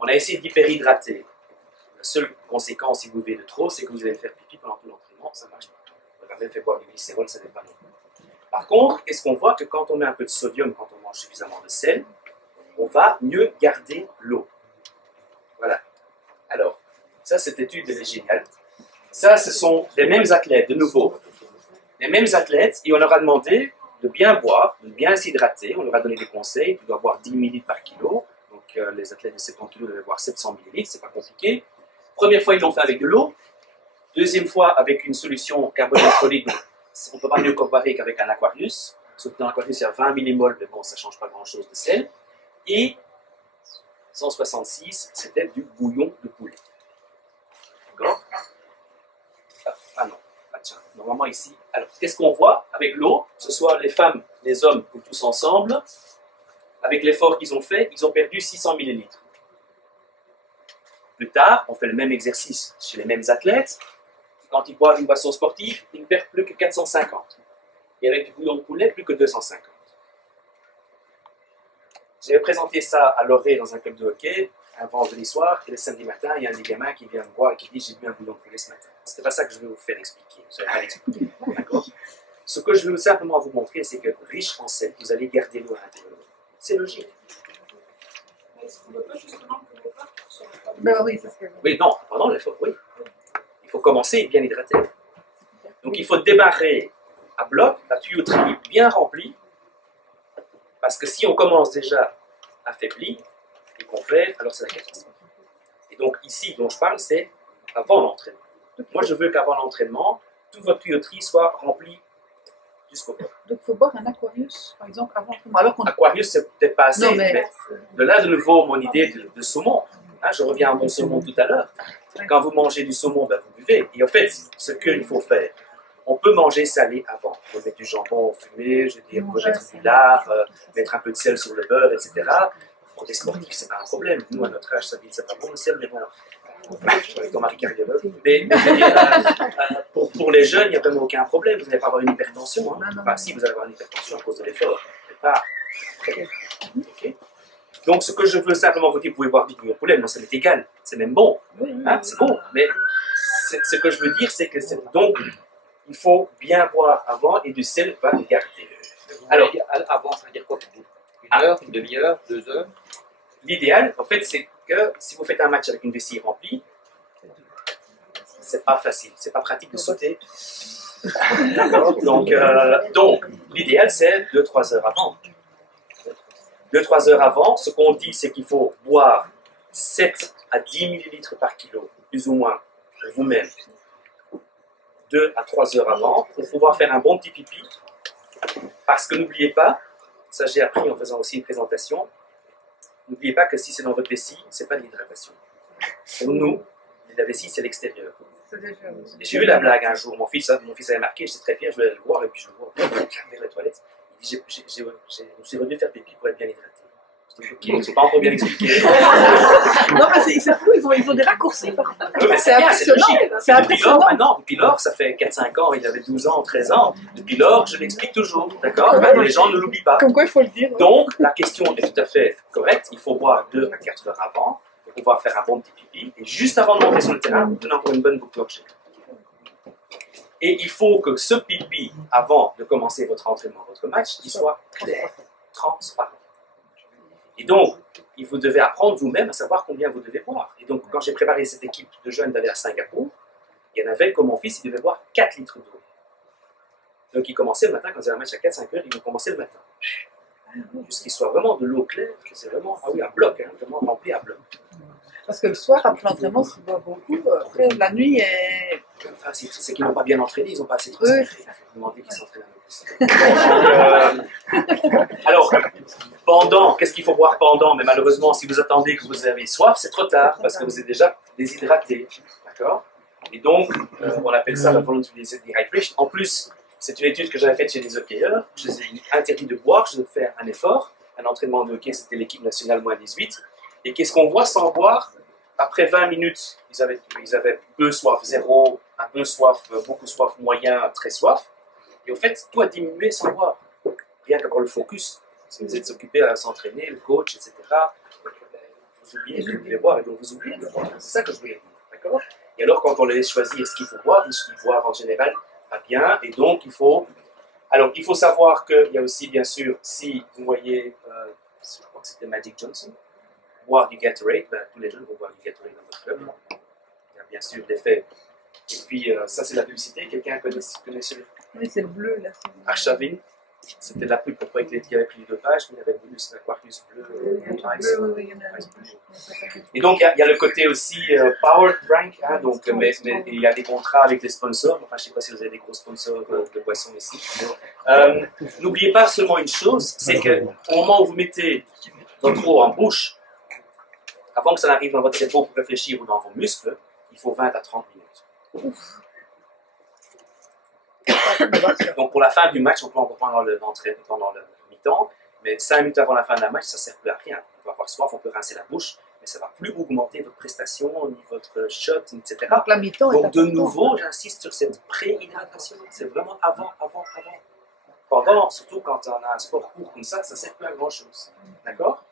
On a essayé d'hyperhydrater. La seule conséquence, si vous buvez de trop, c'est que vous allez faire pipi pendant tout l'entraînement. Ça ne marche pas. On a même fait boire du glycérol, ça n'est pas non. Par contre, est-ce qu'on voit que quand on met un peu de sodium, quand on mange suffisamment de sel, on va mieux garder l'eau? Voilà. Alors, ça, cette étude, elle est géniale. Ça, ce sont les mêmes athlètes, de nouveau. Les mêmes athlètes, et on leur a demandé de bien boire, de bien s'hydrater. On leur a donné des conseils. Tu dois boire 10 ml par kilo. Donc, les athlètes de 70 kg devaient boire 700 ml. C'est pas compliqué. Première fois, ils l'ont fait avec de l'eau. Deuxième fois, avec une solution carbonate solide. On ne peut pas mieux comparer qu'avec un Aquarius. Sauf que dans l'Aquarius, il y a 20 millimoles, mais bon, ça ne change pas grand-chose de sel. Et 166, c'était du bouillon de poulet. D'accord? Ah non, ah tiens, normalement ici. Alors, qu'est-ce qu'on voit avec l'eau? Que ce soit les femmes, les hommes ou tous ensemble, avec l'effort qu'ils ont fait, ils ont perdu 600 millilitres. Plus tard, on fait le même exercice chez les mêmes athlètes. Quand ils boivent une boisson sportive, ils ne perdent plus que 450. Et avec du bouillon de poulet, plus que 250. J'ai présenté ça à Loré dans un club de hockey un vendredi soir, et le samedi matin, il y a un des gamins qui vient me voir et qui dit « J'ai bu un bouillon de poulet ce matin ». Ce n'est pas ça que je vais vous faire expliquer. Je vais pas l'expliquer. D'accord? Ce que je veux simplement vous montrer, c'est que riche en sel, vous allez garder l'eau à l'intérieur. C'est logique. Oui, c'est ce que oui, non, pendant l'effort, oui. Il faut commencer bien hydraté. Donc il faut démarrer à bloc, la tuyauterie bien remplie, parce que si on commence déjà affaibli et qu'on perd, alors c'est la catastrophe. Et donc ici, dont je parle, c'est avant l'entraînement. Moi, je veux qu'avant l'entraînement, toute votre tuyauterie soit remplie jusqu'au bout. Donc il faut boire un Aquarius, par exemple, avant l'entraînement. Alors qu'on... Aquarius, c'est peut-être pas assez, Non, mais... de là de nouveau mon idée de saumon. Hein, je reviens à mon saumon tout à l'heure. Quand vous mangez du saumon, ben, vous buvez. Et en fait, ce qu'il faut faire, On peut manger salé avant. On peut mettre du jambon fumé, je veux dire, on peut mettre du lard, mettre un peu de sel sur le beurre, etc. Pour des sportifs, c'est pas un problème. Nous, à notre âge, ça c'est pas bon le sel, mais bon. Avec ton mari cardiologue. Mais je veux dire, pour les jeunes, il n'y a vraiment aucun problème. Vous n'allez pas avoir une hypertension. Hein. Enfin, si, vous allez avoir une hypertension à cause de l'effort. Mais pas. Okay. Donc, ce que je veux simplement vous dire, vous pouvez boire du poulet, moi ça m'est égal. C'est même bon. Hein, c'est bon. Mais ce que je veux dire, c'est que donc, il faut bien boire avant et du sel va garder. Alors, avant, ça veut dire quoi pour vous? Une heure, une demi-heure, 2 heures? L'idéal, en fait, c'est que si vous faites un match avec une vessie remplie, c'est pas facile, c'est pas pratique de sauter. D'accord. Donc l'idéal, c'est 2-3 heures avant. 2-3 heures avant, ce qu'on dit, c'est qu'il faut boire 7 à 10 millilitres par kilo, plus ou moins, vous-même, 2 à 3 heures avant, pour pouvoir faire un bon petit pipi. Parce que n'oubliez pas, ça j'ai appris en faisant aussi une présentation, n'oubliez pas que si c'est dans votre vessie, c'est pas de l'hydratation. Pour nous, la vessie, c'est l'extérieur. Et j'ai eu la blague un jour, mon fils avait marqué, j'étais très fier, je voulais le voir, et puis je le vois vers les toilettes. Il dit, je me suis revenu faire pipi pour être bien hydraté. Je dis, ok, c'est pas encore bien expliqué. Non, mais c'est fou, ils ont des raccourcis parfois. C'est impressionnant. C'est impressionnant. Maintenant, depuis lors, ça fait 4-5 ans, il avait 12 ans, 13 ans. Depuis lors, je l'explique toujours, d'accord? Les gens ne l'oublient pas. Comme quoi, il faut le dire. Donc, la question est tout à fait correcte. Il faut boire 2 à 4 heures avant pour pouvoir faire un bon petit pipi. Et juste avant de monter sur le terrain, vous donnez encore une bonne boucle gorgée. Et il faut que ce pipi, avant de commencer votre entraînement, votre match, il soit clair, transparent. Et donc, vous devez apprendre vous-même à savoir combien vous devez boire. Et donc, quand j'ai préparé cette équipe de jeunes d'aller à Singapour, il y en avait, comme mon fils, il devait boire 4 litres d'eau. Donc, ils commençaient le matin, quand ils avaient un match à 4-5 heures, ils vont commencer le matin. Jusqu'il soit vraiment de l'eau claire, que c'est vraiment, ah oui, un bloc, hein, vraiment rempli à bloc. Parce que le soir, après l'entraînement, s'ils boivent beaucoup, après la nuit est... Enfin, c'est qu'ils n'ont pas bien entraîné, ils n'ont pas assez de Oui. Il faut demander qu'ils s'entraînent un peu plus. Alors, pendant, qu'est-ce qu'il faut boire pendant? Mais malheureusement, si vous attendez que vous avez soif, c'est trop tard, parce que vous êtes déjà déshydraté. D'accord? Et donc, on appelle ça la voluntary dehydration. En plus, c'est une étude que j'avais faite chez les hockeyeurs. Je les ai interdit de boire, je devais faire un effort. Un entraînement de hockey, c'était l'équipe nationale moins 18. Et qu'est-ce qu'on voit sans boire? Après 20 minutes, ils avaient peu soif, 0, un peu soif, beaucoup soif, moyen, très soif. Et au fait, tout a diminué sans boire. Rien qu'avoir le focus. Si vous êtes occupé à s'entraîner, le coach, etc., vous oubliez que vous devez boire et donc vous oubliez de boire. C'est ça que je voulais dire. D'accord? Et alors, quand on les laisse choisir ce qu'il faut boire, ils boivent en général pas bien. Et donc, il faut savoir qu'il y a aussi, bien sûr, si vous voyez, je crois que c'était Magic Johnson, boire du Gatorade, ben, tous les jeunes vont boire du Gatorade dans votre club. Il y a bien sûr des faits. Et puis, ça, c'est la publicité. Quelqu'un connaît Oui, c'est le bleu, là. Arshavin, c'était la pub pour qui avait pris du dopage, mais il avait voulu cet Aquarius bleu. Et donc, il y a le côté aussi Power Rank, hein, donc, mais il y a des contrats avec les sponsors. Enfin, je ne sais pas si vous avez des gros sponsors de boissons ici. N'oubliez pas seulement une chose, c'est qu'au moment où vous mettez votre eau en bouche, avant que ça n'arrive dans votre cerveau pour réfléchir ou dans vos muscles, il faut 20 à 30 minutes. Donc pour la fin du match, on peut encore pendant le mi-temps, mais 5 minutes avant la fin d'un match, ça ne sert plus à rien. On va avoir soif, on peut rincer la bouche, mais ça ne va plus augmenter votre prestation, ni votre shot, etc. Donc la mi-temps Donc de nouveau, j'insiste sur cette pré-hydratation. C'est vraiment avant. Pendant, surtout quand on a un sport court comme ça ne sert plus à grand-chose. D'accord?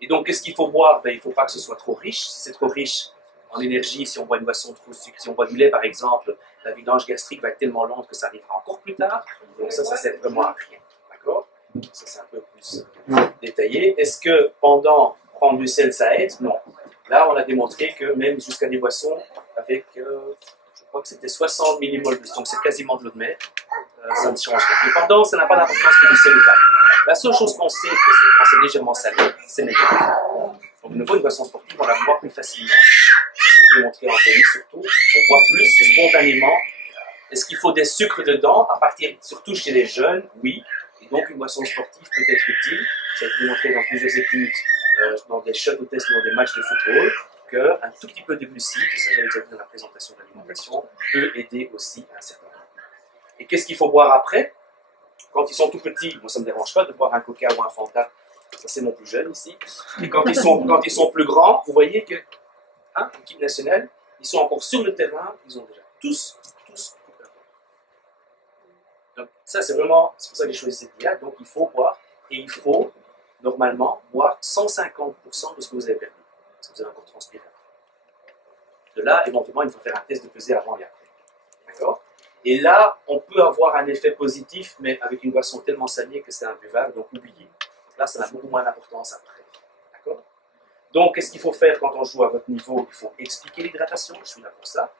Et donc, qu'est-ce qu'il faut boire? Ben, il ne faut pas que ce soit trop riche. Si c'est trop riche en énergie, si on boit une boisson trop sucrée, si on boit du lait par exemple, la vidange gastrique va être tellement lente que ça arrivera encore plus tard. Donc ça sert vraiment à rien. D'accord? Ça, c'est un peu plus détaillé. Est-ce que pendant prendre du sel, ça aide? Non. Là, on a démontré que même jusqu'à des boissons avec, je crois que c'était 60 millimoles, donc c'est quasiment de l'eau de mer, ça ne change rien. Mais pendant, ça n'a pas d'importance que du sel ou pas. La seule chose qu'on sait, c'est quand c'est légèrement salé, c'est meilleur. Donc, de nouveau, une boisson sportive, on la boit plus facilement. Je vais montrer en tennis surtout. On boit plus spontanément. Est-ce qu'il faut des sucres dedans? À partir, surtout chez les jeunes, oui. Et donc, une boisson sportive peut être utile. Ça a été démontré dans plusieurs études, dans des shot tests ou dans des matchs de football, qu'un tout petit peu de glucides, ça j'avais déjà dit dans la présentation de l'alimentation, peut aider aussi à un certain moment. Et qu'est-ce qu'il faut boire après? Quand ils sont tout petits, moi ça ne me dérange pas de boire un Coca ou un Fanta. Ça c'est mon plus jeune ici. Et quand ils sont plus grands, vous voyez que, hein, l'équipe nationale, ils sont encore sur le terrain, ils ont déjà tous. Donc ça c'est vraiment, c'est pour ça que j'ai choisi cette diade. Donc il faut boire, et il faut normalement boire 150% de ce que vous avez perdu. Parce que vous avez encore transpiré. De là, éventuellement, il faut faire un test de pesée avant et après. D'accord? Et là, on peut avoir un effet positif, mais avec une boisson tellement salée que c'est imbuvable, donc oubliez. Là, ça a beaucoup moins d'importance après. D'accord? Donc, qu'est-ce qu'il faut faire quand on joue à votre niveau? Il faut expliquer l'hydratation, je suis là pour ça.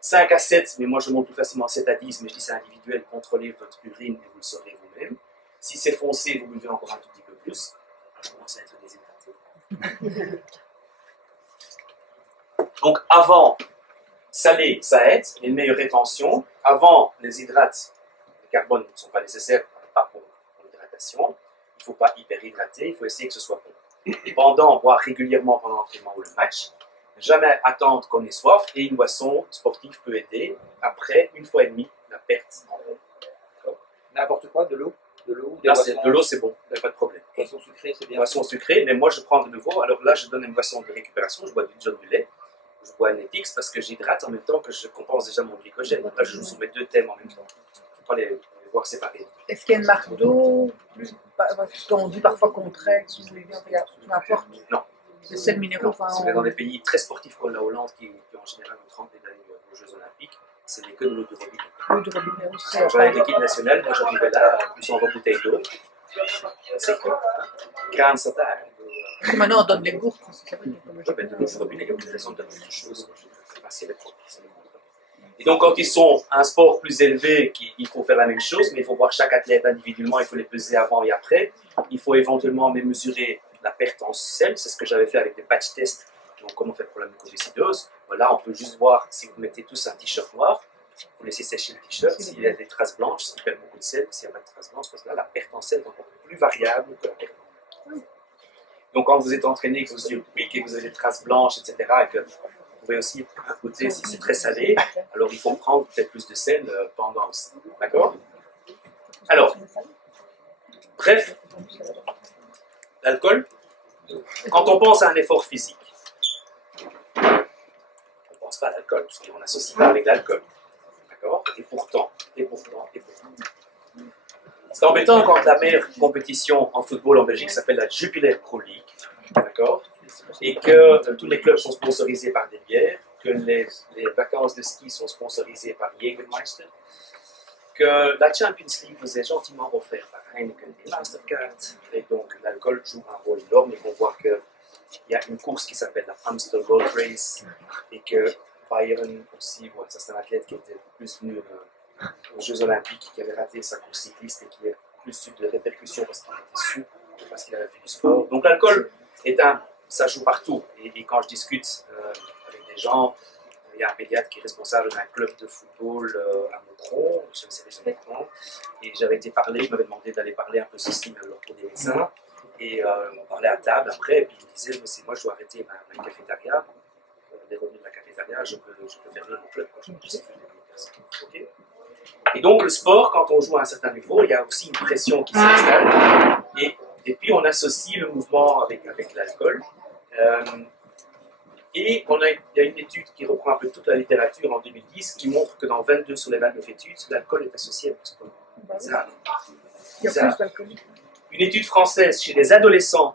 5 à 7, mais moi je monte plus facilement 7 à 10, mais je dis c'est individuel, contrôlez votre urine et vous le saurez vous-même. Si c'est foncé, vous buvez encore un tout petit peu plus. Je commence à être déshydraté. Donc, avant, salé, ça aide, il y a une meilleure rétention. Avant, les hydrates de carbone ne sont pas nécessaires, pas pour l'hydratation. Il ne faut pas hyperhydrater, il faut essayer que ce soit bon. Pendant, boire régulièrement pendant l'entraînement ou le match. Jamais attendre qu'on ait soif, et une boisson sportive peut aider. Après, 1 fois et demie, la perte en eau. N'importe quoi, de l'eau? De l'eau, Là, de l'eau, c'est bon, il n'y a pas de problème. Boisson sucrée, c'est bien. Boisson sucrée, mais moi je prends de nouveau. Alors là, je donne une boisson de récupération, je bois du jaune du lait. Je bois un Netix parce que j'hydrate en même temps que je compense déjà mon glycogène. Donc là, je joue sur mes 2 thèmes en même temps. Il ne faut pas les voir séparés. Est-ce qu'il y a une marque d'eau on dit parfois qu'on traite, peu importe. Non. Les sels minéraux, enfin. Si vous êtes dans des pays très sportifs comme la Hollande, qui en général ont 30 médailles aux Jeux Olympiques, c'est que de l'eau de robinet. L'eau de robinet aussi. Quand j'avais l'équipe nationale, moi j'arrivais là, plus on va bouteille d'eau. C'est que, grande satire. Et maintenant, on donne des gourdes. C'est vrai Je vais donner des robinets, il y a plus de raison de donner des choses. C'est pas si Et donc, quand ils sont à un sport plus élevé, il faut faire la même chose, mais il faut voir chaque athlète individuellement, il faut les peser avant et après. Il faut éventuellement même mesurer la perte en sel, c'est ce que j'avais fait avec des patch tests, donc comme on fait pour la mucoviscidose. Voilà, on peut juste voir si vous mettez tous un t-shirt noir, vous laissez sécher le t-shirt, s'il y a des traces blanches, s'il perd beaucoup de sel, s'il n'y a pas de traces blanches, parce que là, la perte en sel est encore plus variable que la perte en eau. Donc, quand vous êtes entraîné, que vous êtes pique et que vous avez des traces blanches, etc., et que vous pouvez aussi goûter si c'est très salé, alors il faut prendre peut-être plus de sel pendant aussi. D'accord? Alors, bref, l'alcool, quand on pense à un effort physique, on ne pense pas à l'alcool, parce qu'on n'associe pas avec l'alcool. D'accord? Et pourtant. C'est embêtant quand la meilleure compétition en football en Belgique s'appelle la Jupiler Pro League, d'accord? Et que tous les clubs sont sponsorisés par des bières, que les vacances de ski sont sponsorisées par Jägermeister, que la Champions League vous est gentiment offerte par Heineken et Mastercard, et donc l'alcool joue un rôle énorme, et qu'on voit qu'il y a une course qui s'appelle la Amstel Gold Race, et que Bayern aussi, bon, ça c'est un athlète qui était plus venu aux Jeux Olympiques, qui avait raté sa course cycliste et qui a plus eu de répercussions parce qu'il était sous, parce qu'il avait fait du sport. Donc l'alcool ça joue partout. Et quand je discute avec des gens, il y a un pédiatre qui est responsable d'un club de football à Motron, je ne sais pas si Motron, et j'avais été parler, je m'avais demandé d'aller parler un peu ceci alors pour des médecins, et on parlait à table après, et puis il me disait, mais moi je dois arrêter ma cafétéria, les revenus de la cafétéria, je peux fermer mon club, je peux faire des personnes. Okay. Et donc le sport, quand on joue à un certain niveau, il y a aussi une pression qui s'installe, et puis on associe le mouvement avec l'alcool. Et il y a une étude qui reprend un peu toute la littérature en 2010 qui montre que dans 22 sur les 29 études, l'alcool est associé avec le sport. Bizarre. Il y a plus d'alcool. Une étude française chez les adolescents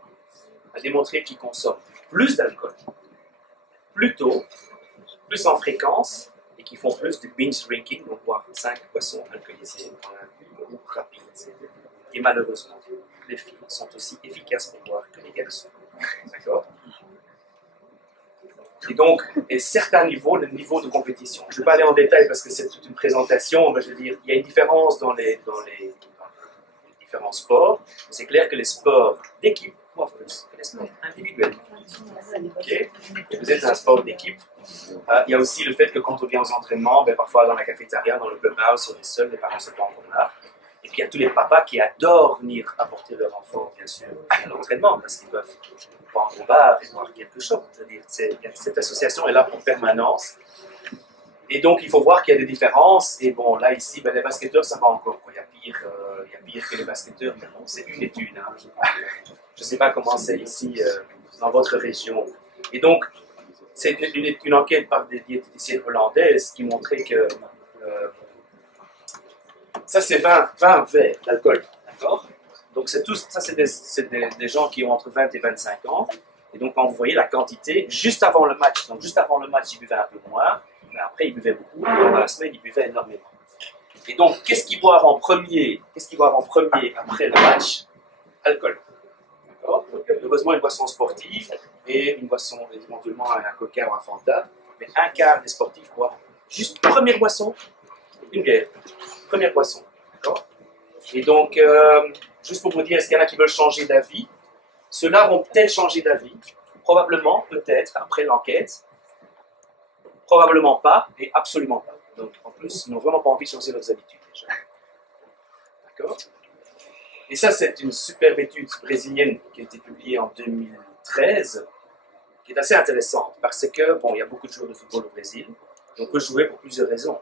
a démontré qu'ils consomment plus d'alcool, plus tôt, plus en fréquence, et qui font plus de binge drinking, donc boire 5 boissons alcoolisées en un groupe rapide. Et malheureusement, les filles sont aussi efficaces pour boire que les garçons. D'accord? Et donc, à certains niveaux, le niveau de compétition. Je ne vais pas aller en détail parce que c'est toute une présentation, mais je veux dire, il y a une différence dans les différents sports. C'est clair que les sports d'équipe boivent plus que les sports individuels. Okay. Vous êtes un sport d'équipe. Il y a aussi le fait que quand on vient aux entraînements, parfois dans la cafétéria, dans le clubhouse, on est seul, les parents se pendent là. Et puis il y a tous les papas qui adorent venir apporter leur enfant, bien sûr, à l'entraînement, parce qu'ils peuvent prendre au bar et boire quelque chose. C'est-à-dire, cette association est là en permanence. Et donc, il faut voir qu'il y a des différences. Et bon, là, ici, ben, les basketteurs, ça va encore. Quoi. Il y a pire que les basketteurs, mais bon, c'est une étude. Hein. Je ne sais pas comment c'est ici, dans votre région. Et donc, c'est une enquête par des diététiciennes hollandaises qui montrait que ça, c'est 20 verres d'alcool. D'accord? Donc, ça, c'est des gens qui ont entre 20 et 25 ans. Et donc, quand vous voyez la quantité, juste avant le match, donc juste avant le match, ils buvaient un peu moins, mais après, ils buvaient beaucoup. Et dans la semaine, ils buvaient énormément. Et donc, qu'est-ce qu'ils boivent en premier? Après le match? Alcool. D'accord? Heureusement, une boisson sportive et une boisson, éventuellement un coca ou un Fanta. Mais un quart des sportifs boivent juste première boisson, une bière. Première boisson. D'accord? Et donc, juste pour vous dire, est-ce qu'il y en a qui veulent changer d'avis? Ceux-là vont peut-être changer d'avis. Probablement, peut-être, après l'enquête. Probablement pas, et absolument pas. Donc, en plus, ils n'ont vraiment pas envie de changer leurs habitudes déjà. D'accord? Et ça, c'est une superbe étude brésilienne qui a été publiée en 2013, qui est assez intéressante, parce que, bon, il y a beaucoup de joueurs de football au Brésil, et on peut jouer pour plusieurs raisons.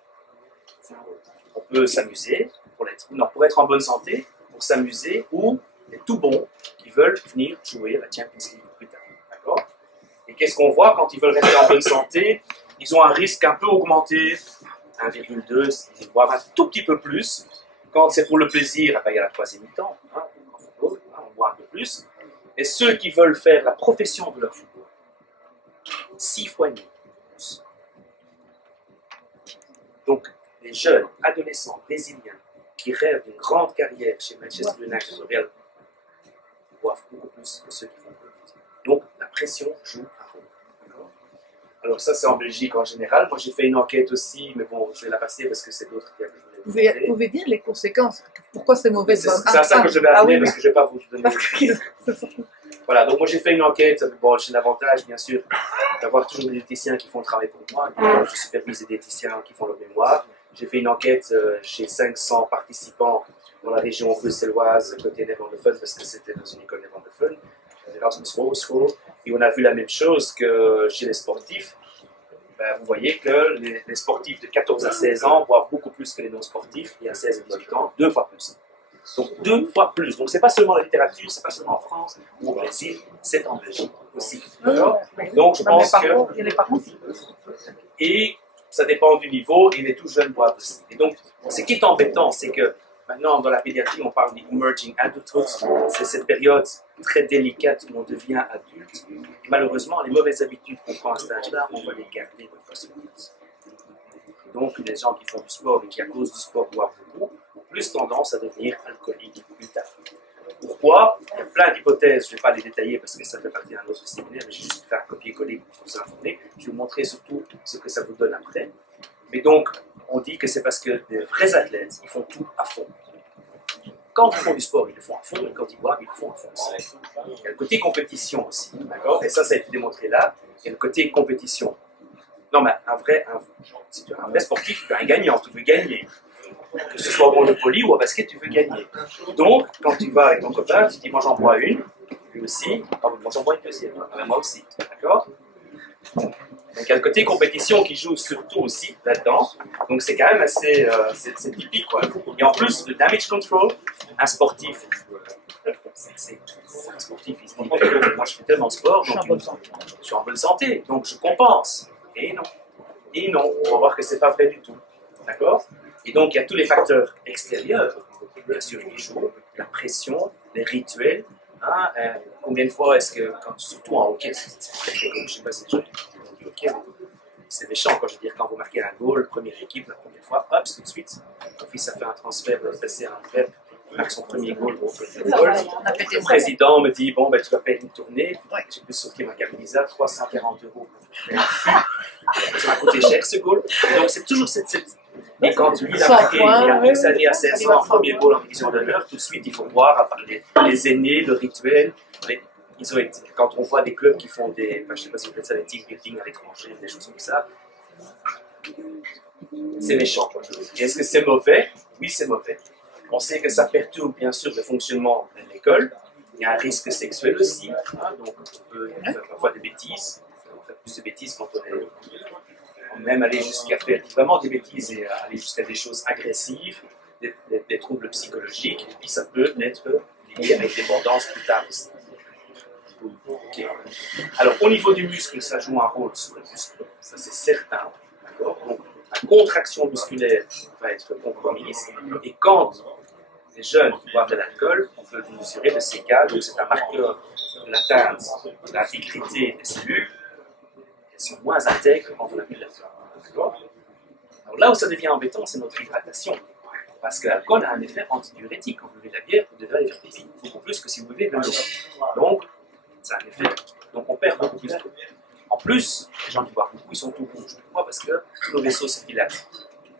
On peut s'amuser, pour être en bonne santé, pour s'amuser, ou les tout bons qui veulent venir jouer à la Champions League plus tard. D'accord? Et qu'est-ce qu'on voit quand ils veulent rester en bonne santé? Ils ont un risque un peu augmenté, 1,2, ils boivent un tout petit peu plus. Quand c'est pour le plaisir, il y a la troisième mi-temps, hein, en football, hein, on boit un peu plus. Et ceux qui veulent faire la profession de leur football, 6 fois plus. Donc, les jeunes adolescents brésiliens qui rêvent d'une grande carrière chez Manchester United ou Real boivent beaucoup plus que ceux qui font le plaisir. Donc, la pression joue un rôle. Alors ça, c'est en Belgique en général. Moi, j'ai fait une enquête aussi, mais bon, je vais la passer parce que c'est d'autres qui avaient. Vous pouvez dire les conséquences? Pourquoi c'est mauvais? C'est à ça que je vais amener parce que je ne vais pas vous donner. Voilà, donc moi j'ai fait une enquête. Bon, j'ai l'avantage, bien sûr, d'avoir toujours des diététiciens qui font le travail pour moi. Je supervise des diététiciens qui font leur mémoire. J'ai fait une enquête chez 500 participants dans la région bruxelloise, côté néerlandophone, parce que c'était dans une école néerlandophone, Erasmus School. Et on a vu la même chose que chez les sportifs. Ben, vous voyez que les sportifs de 14 à 16 ans boivent beaucoup plus que les non-sportifs, et à 16 à 18 ans, 2 fois plus. Donc 2 fois plus. Donc c'est pas seulement la littérature, c'est pas seulement en France ou au Brésil, c'est en Belgique aussi. Donc je pense que... Il y a les parents. Et ça dépend du niveau, et les tout jeunes boivent aussi. Et donc, ce qui est embêtant, c'est que maintenant, dans la pédiatrie, on parle d'emerging adulthood. C'est cette période très délicate où on devient adulte. Et malheureusement, les mauvaises habitudes qu'on prend à cet âge-là, on va les garder de façon adulte. Donc, les gens qui font du sport et qui, à cause du sport, boivent beaucoup, ont plus tendance à devenir alcooliques plus tard. Pourquoi? Il y a plein d'hypothèses, je ne vais pas les détailler parce que ça fait partie d'un autre séminaire, mais j'ai juste fait un copier-coller pour vous informer. Je vais vous montrer surtout ce que ça vous donne après. Mais donc, on dit que c'est parce que des vrais athlètes, ils font tout à fond. Quand ils font du sport, ils le font à fond, et quand ils boivent, ils le font à fond. Il y a le côté compétition aussi, d'accord? Et ça a été démontré là. Il y a le côté compétition. Non, mais si tu es un vrai sportif, tu es un gagnant, tu veux gagner. Que ce soit au Monopoly ou au basket, tu veux gagner. Donc, quand tu vas avec ton copain, tu dis, moi j'en bois une, lui aussi, moi j'en bois une deuxième, moi aussi, d'accord? Donc il y a le côté compétition qui joue surtout aussi là-dedans. Donc c'est quand même assez c'est typique quoi. Et en plus le damage control, un sportif, un sportif il se dit moi je fais tellement de sport, donc je suis en bonne santé, donc je compense. Et non, on va voir que c'est pas vrai du tout. D'accord? Et donc il y a tous les facteurs extérieurs, bien sûr qui jouent, la pression, les rituels. Hein, combien de fois est-ce que, surtout en hockey, je ne sais pas si les gens qui hockey, c'est méchant quand je veux dire quand vous marquez un goal, première équipe, la première fois, hop, tout de suite, mon fils a fait un transfert, il a passé un prep, il marque son premier goal pour le goal. Le président me dit, bon, ben, tu vas payer une tournée, j'ai pu sortir ma carte Visa, 340 €. Ça m'a coûté cher ce goal. Et donc c'est toujours cette... Et quand lui, il a marqué, il a X années à 16 ans, premier goal en division d'honneur, tout de suite, il faut voir, à part les aînés, le rituel. Ils ont été, quand on voit des clubs qui font des, je ne sais pas si vous faites ça, des team building à l'étranger, des choses comme ça, c'est méchant. Est-ce que c'est mauvais? Oui, c'est mauvais. On sait que ça perturbe bien sûr le fonctionnement de l'école. Il y a un risque sexuel aussi, hein, donc on peut faire parfois des bêtises. On fait plus de bêtises quand on est même aller jusqu'à faire vraiment des bêtises et aller jusqu'à des choses agressives, des troubles psychologiques, et puis ça peut être lié à une dépendance plus tard aussi. Okay. Alors, au niveau du muscle, ça joue un rôle sur le muscle, ça c'est certain. Donc, la contraction musculaire va être compromise. Et quand les jeunes boivent de l'alcool, on peut mesurer le CK, donc c'est un marqueur de l'atteinte de l'intégrité des cellules. Elles sont moins intègres quand on a bu de l'alcool. Alors là où ça devient embêtant, c'est notre hydratation. Parce que l'alcool a un effet antidiurétique. Quand vous buvez de la bière, vous devez aller faire pipi beaucoup plus que si vous buvez de l'eau. Donc, ça a un effet. Donc, on perd beaucoup plus d'eau. En plus, les gens qui boivent beaucoup, ils sont tout rouges. Pourquoi? Parce que tous nos vaisseaux se dilatent.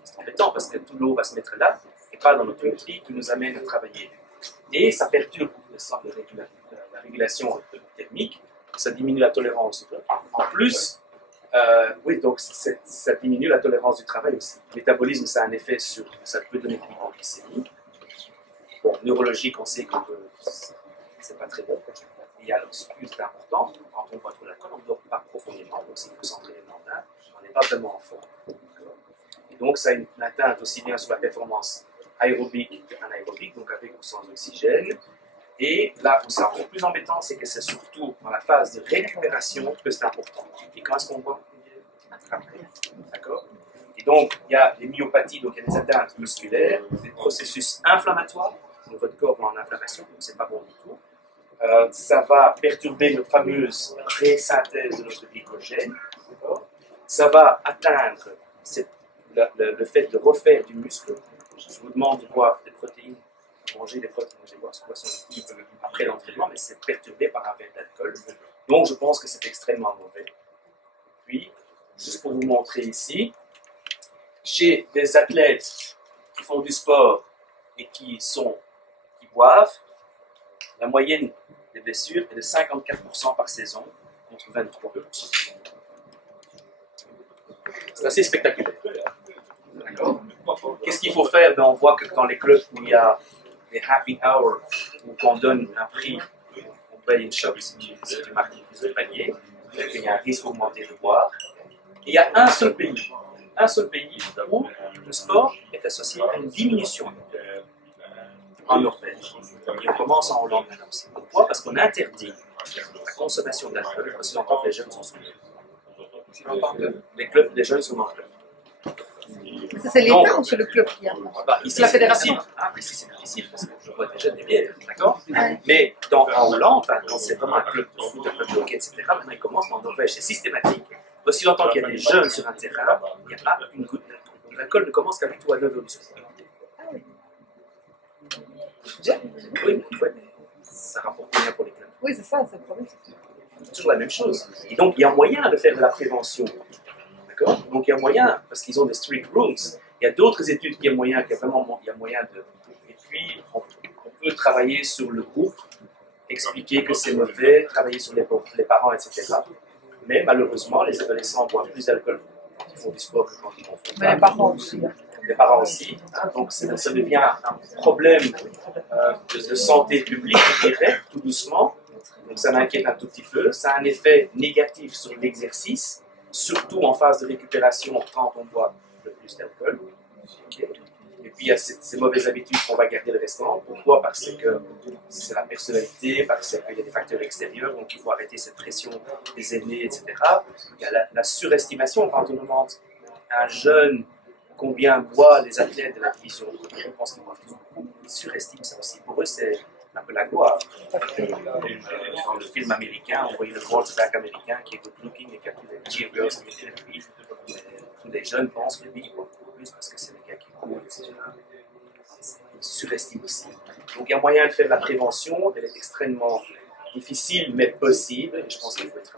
C'est embêtant parce que toute l'eau va se mettre là et pas dans notre tuyauterie qui nous amène à travailler. Et ça perturbe la régulation thermique, ça diminue la tolérance. En plus, oui, donc ça diminue la tolérance du travail aussi. Le métabolisme, ça a un effet sur, ça peut donner de l'hypoglycémie. Bon, neurologique, on sait que c'est pas très bon. Il y a le plus important, quand on boit de l'alcool, on ne dort pas profondément, donc s'il faut s'entraîner le lendemain, on n'est pas vraiment en forme. Et donc ça a une atteinte aussi bien sur la performance aérobique qu'anaérobique, donc avec ou sans oxygène. Et là où c'est encore plus embêtant, c'est que c'est surtout dans la phase de récupération que c'est important. Et quand est-ce qu'on boit? Après. D'accord? Et donc, il y a des myopathies, donc il y a des atteintes musculaires, des processus inflammatoires, donc votre corps va en inflammation, donc c'est pas bon du tout. Ça va perturber notre fameuse résynthèse de notre glycogène. Ça va atteindre le fait de refaire du muscle. Je vous demande de boire des protéines, manger des protéines, de boire ce poisson liquide après l'entraînement, mais c'est perturbé par un verre d'alcool. Donc je pense que c'est extrêmement mauvais. Puis, juste pour vous montrer ici, chez des athlètes qui font du sport et qui boivent, la moyenne des blessures est de 54% par saison contre 23%. C'est assez spectaculaire. D'accord? Qu'est-ce qu'il faut faire? On voit que dans les clubs où il y a des happy hours, où on donne un prix, on paye une shop si tu marques le panier, il y a un risque augmenté de boire. Et il y a un seul pays où le sport est associé à une diminution en Norvège. Et on commence en Hollande maintenant aussi. Pourquoi? Parce qu'on interdit la consommation d'alcool aussi longtemps que les jeunes sont sous les clubs, les jeunes sont en club. C'est l'État ou c'est le club qui a? Ici, la c'est fédération. difficile. Ici, c'est difficile parce que je bois déjà des bières, d'accord? Mais en Hollande, quand c'est vraiment un club de foot, un club de hockey, etc., maintenant ils commencent en Norvège, c'est systématique. Aussi longtemps qu'il y a des jeunes sur un terrain, il n'y a pas une goutte d'alcool. L'alcool ne commence qu'à plutôt à 9 heures du soir. Oui, ça rapporte rien pour les clubs. Oui, c'est ça, c'est le problème. C'est toujours la même chose. Et donc, il y a moyen de faire de la prévention. D'accord? Donc, il y a moyen, parce qu'ils ont des strict rules, il y a d'autres études qui y a moyen, il y a moyen de... Et puis, on peut travailler sur le groupe, expliquer que c'est mauvais, travailler sur les parents, etc. Mais malheureusement, les adolescents boivent plus d'alcool quand ils font du sport que quand ils font du Mais les parents aussi. Les parents aussi. Donc, ça devient un problème de santé publique, je dirais, tout doucement. Donc, ça m'inquiète un tout petit peu. Ça a un effet négatif sur l'exercice, surtout en phase de récupération quand on boit le plus d'alcool. Okay. Et puis, il y a ces mauvaises habitudes qu'on va garder le restant. Pourquoi? Parce que c'est la personnalité, parce qu'il y a des facteurs extérieurs, donc il faut arrêter cette pression des aînés, etc. Il y a la surestimation. Quand on demande à un jeune combien boivent les athlètes de la division première, je pense qu'ils boivent tous beaucoup. Ils surestiment ça aussi. Pour eux, c'est un peu la gloire. Dans le film américain, on voyait le quarterback américain qui est good looking et qui a tous les cheerleaders qui étaient avec lui. Tous les jeunes pensent que lui, il boit beaucoup plus parce que c'est le gars qui court, etc. Ils surestiment aussi. Donc il y a moyen de faire de la prévention. Elle est extrêmement difficile, mais possible. Et je pense qu'il faut être.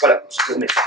Voilà, je vous remercie.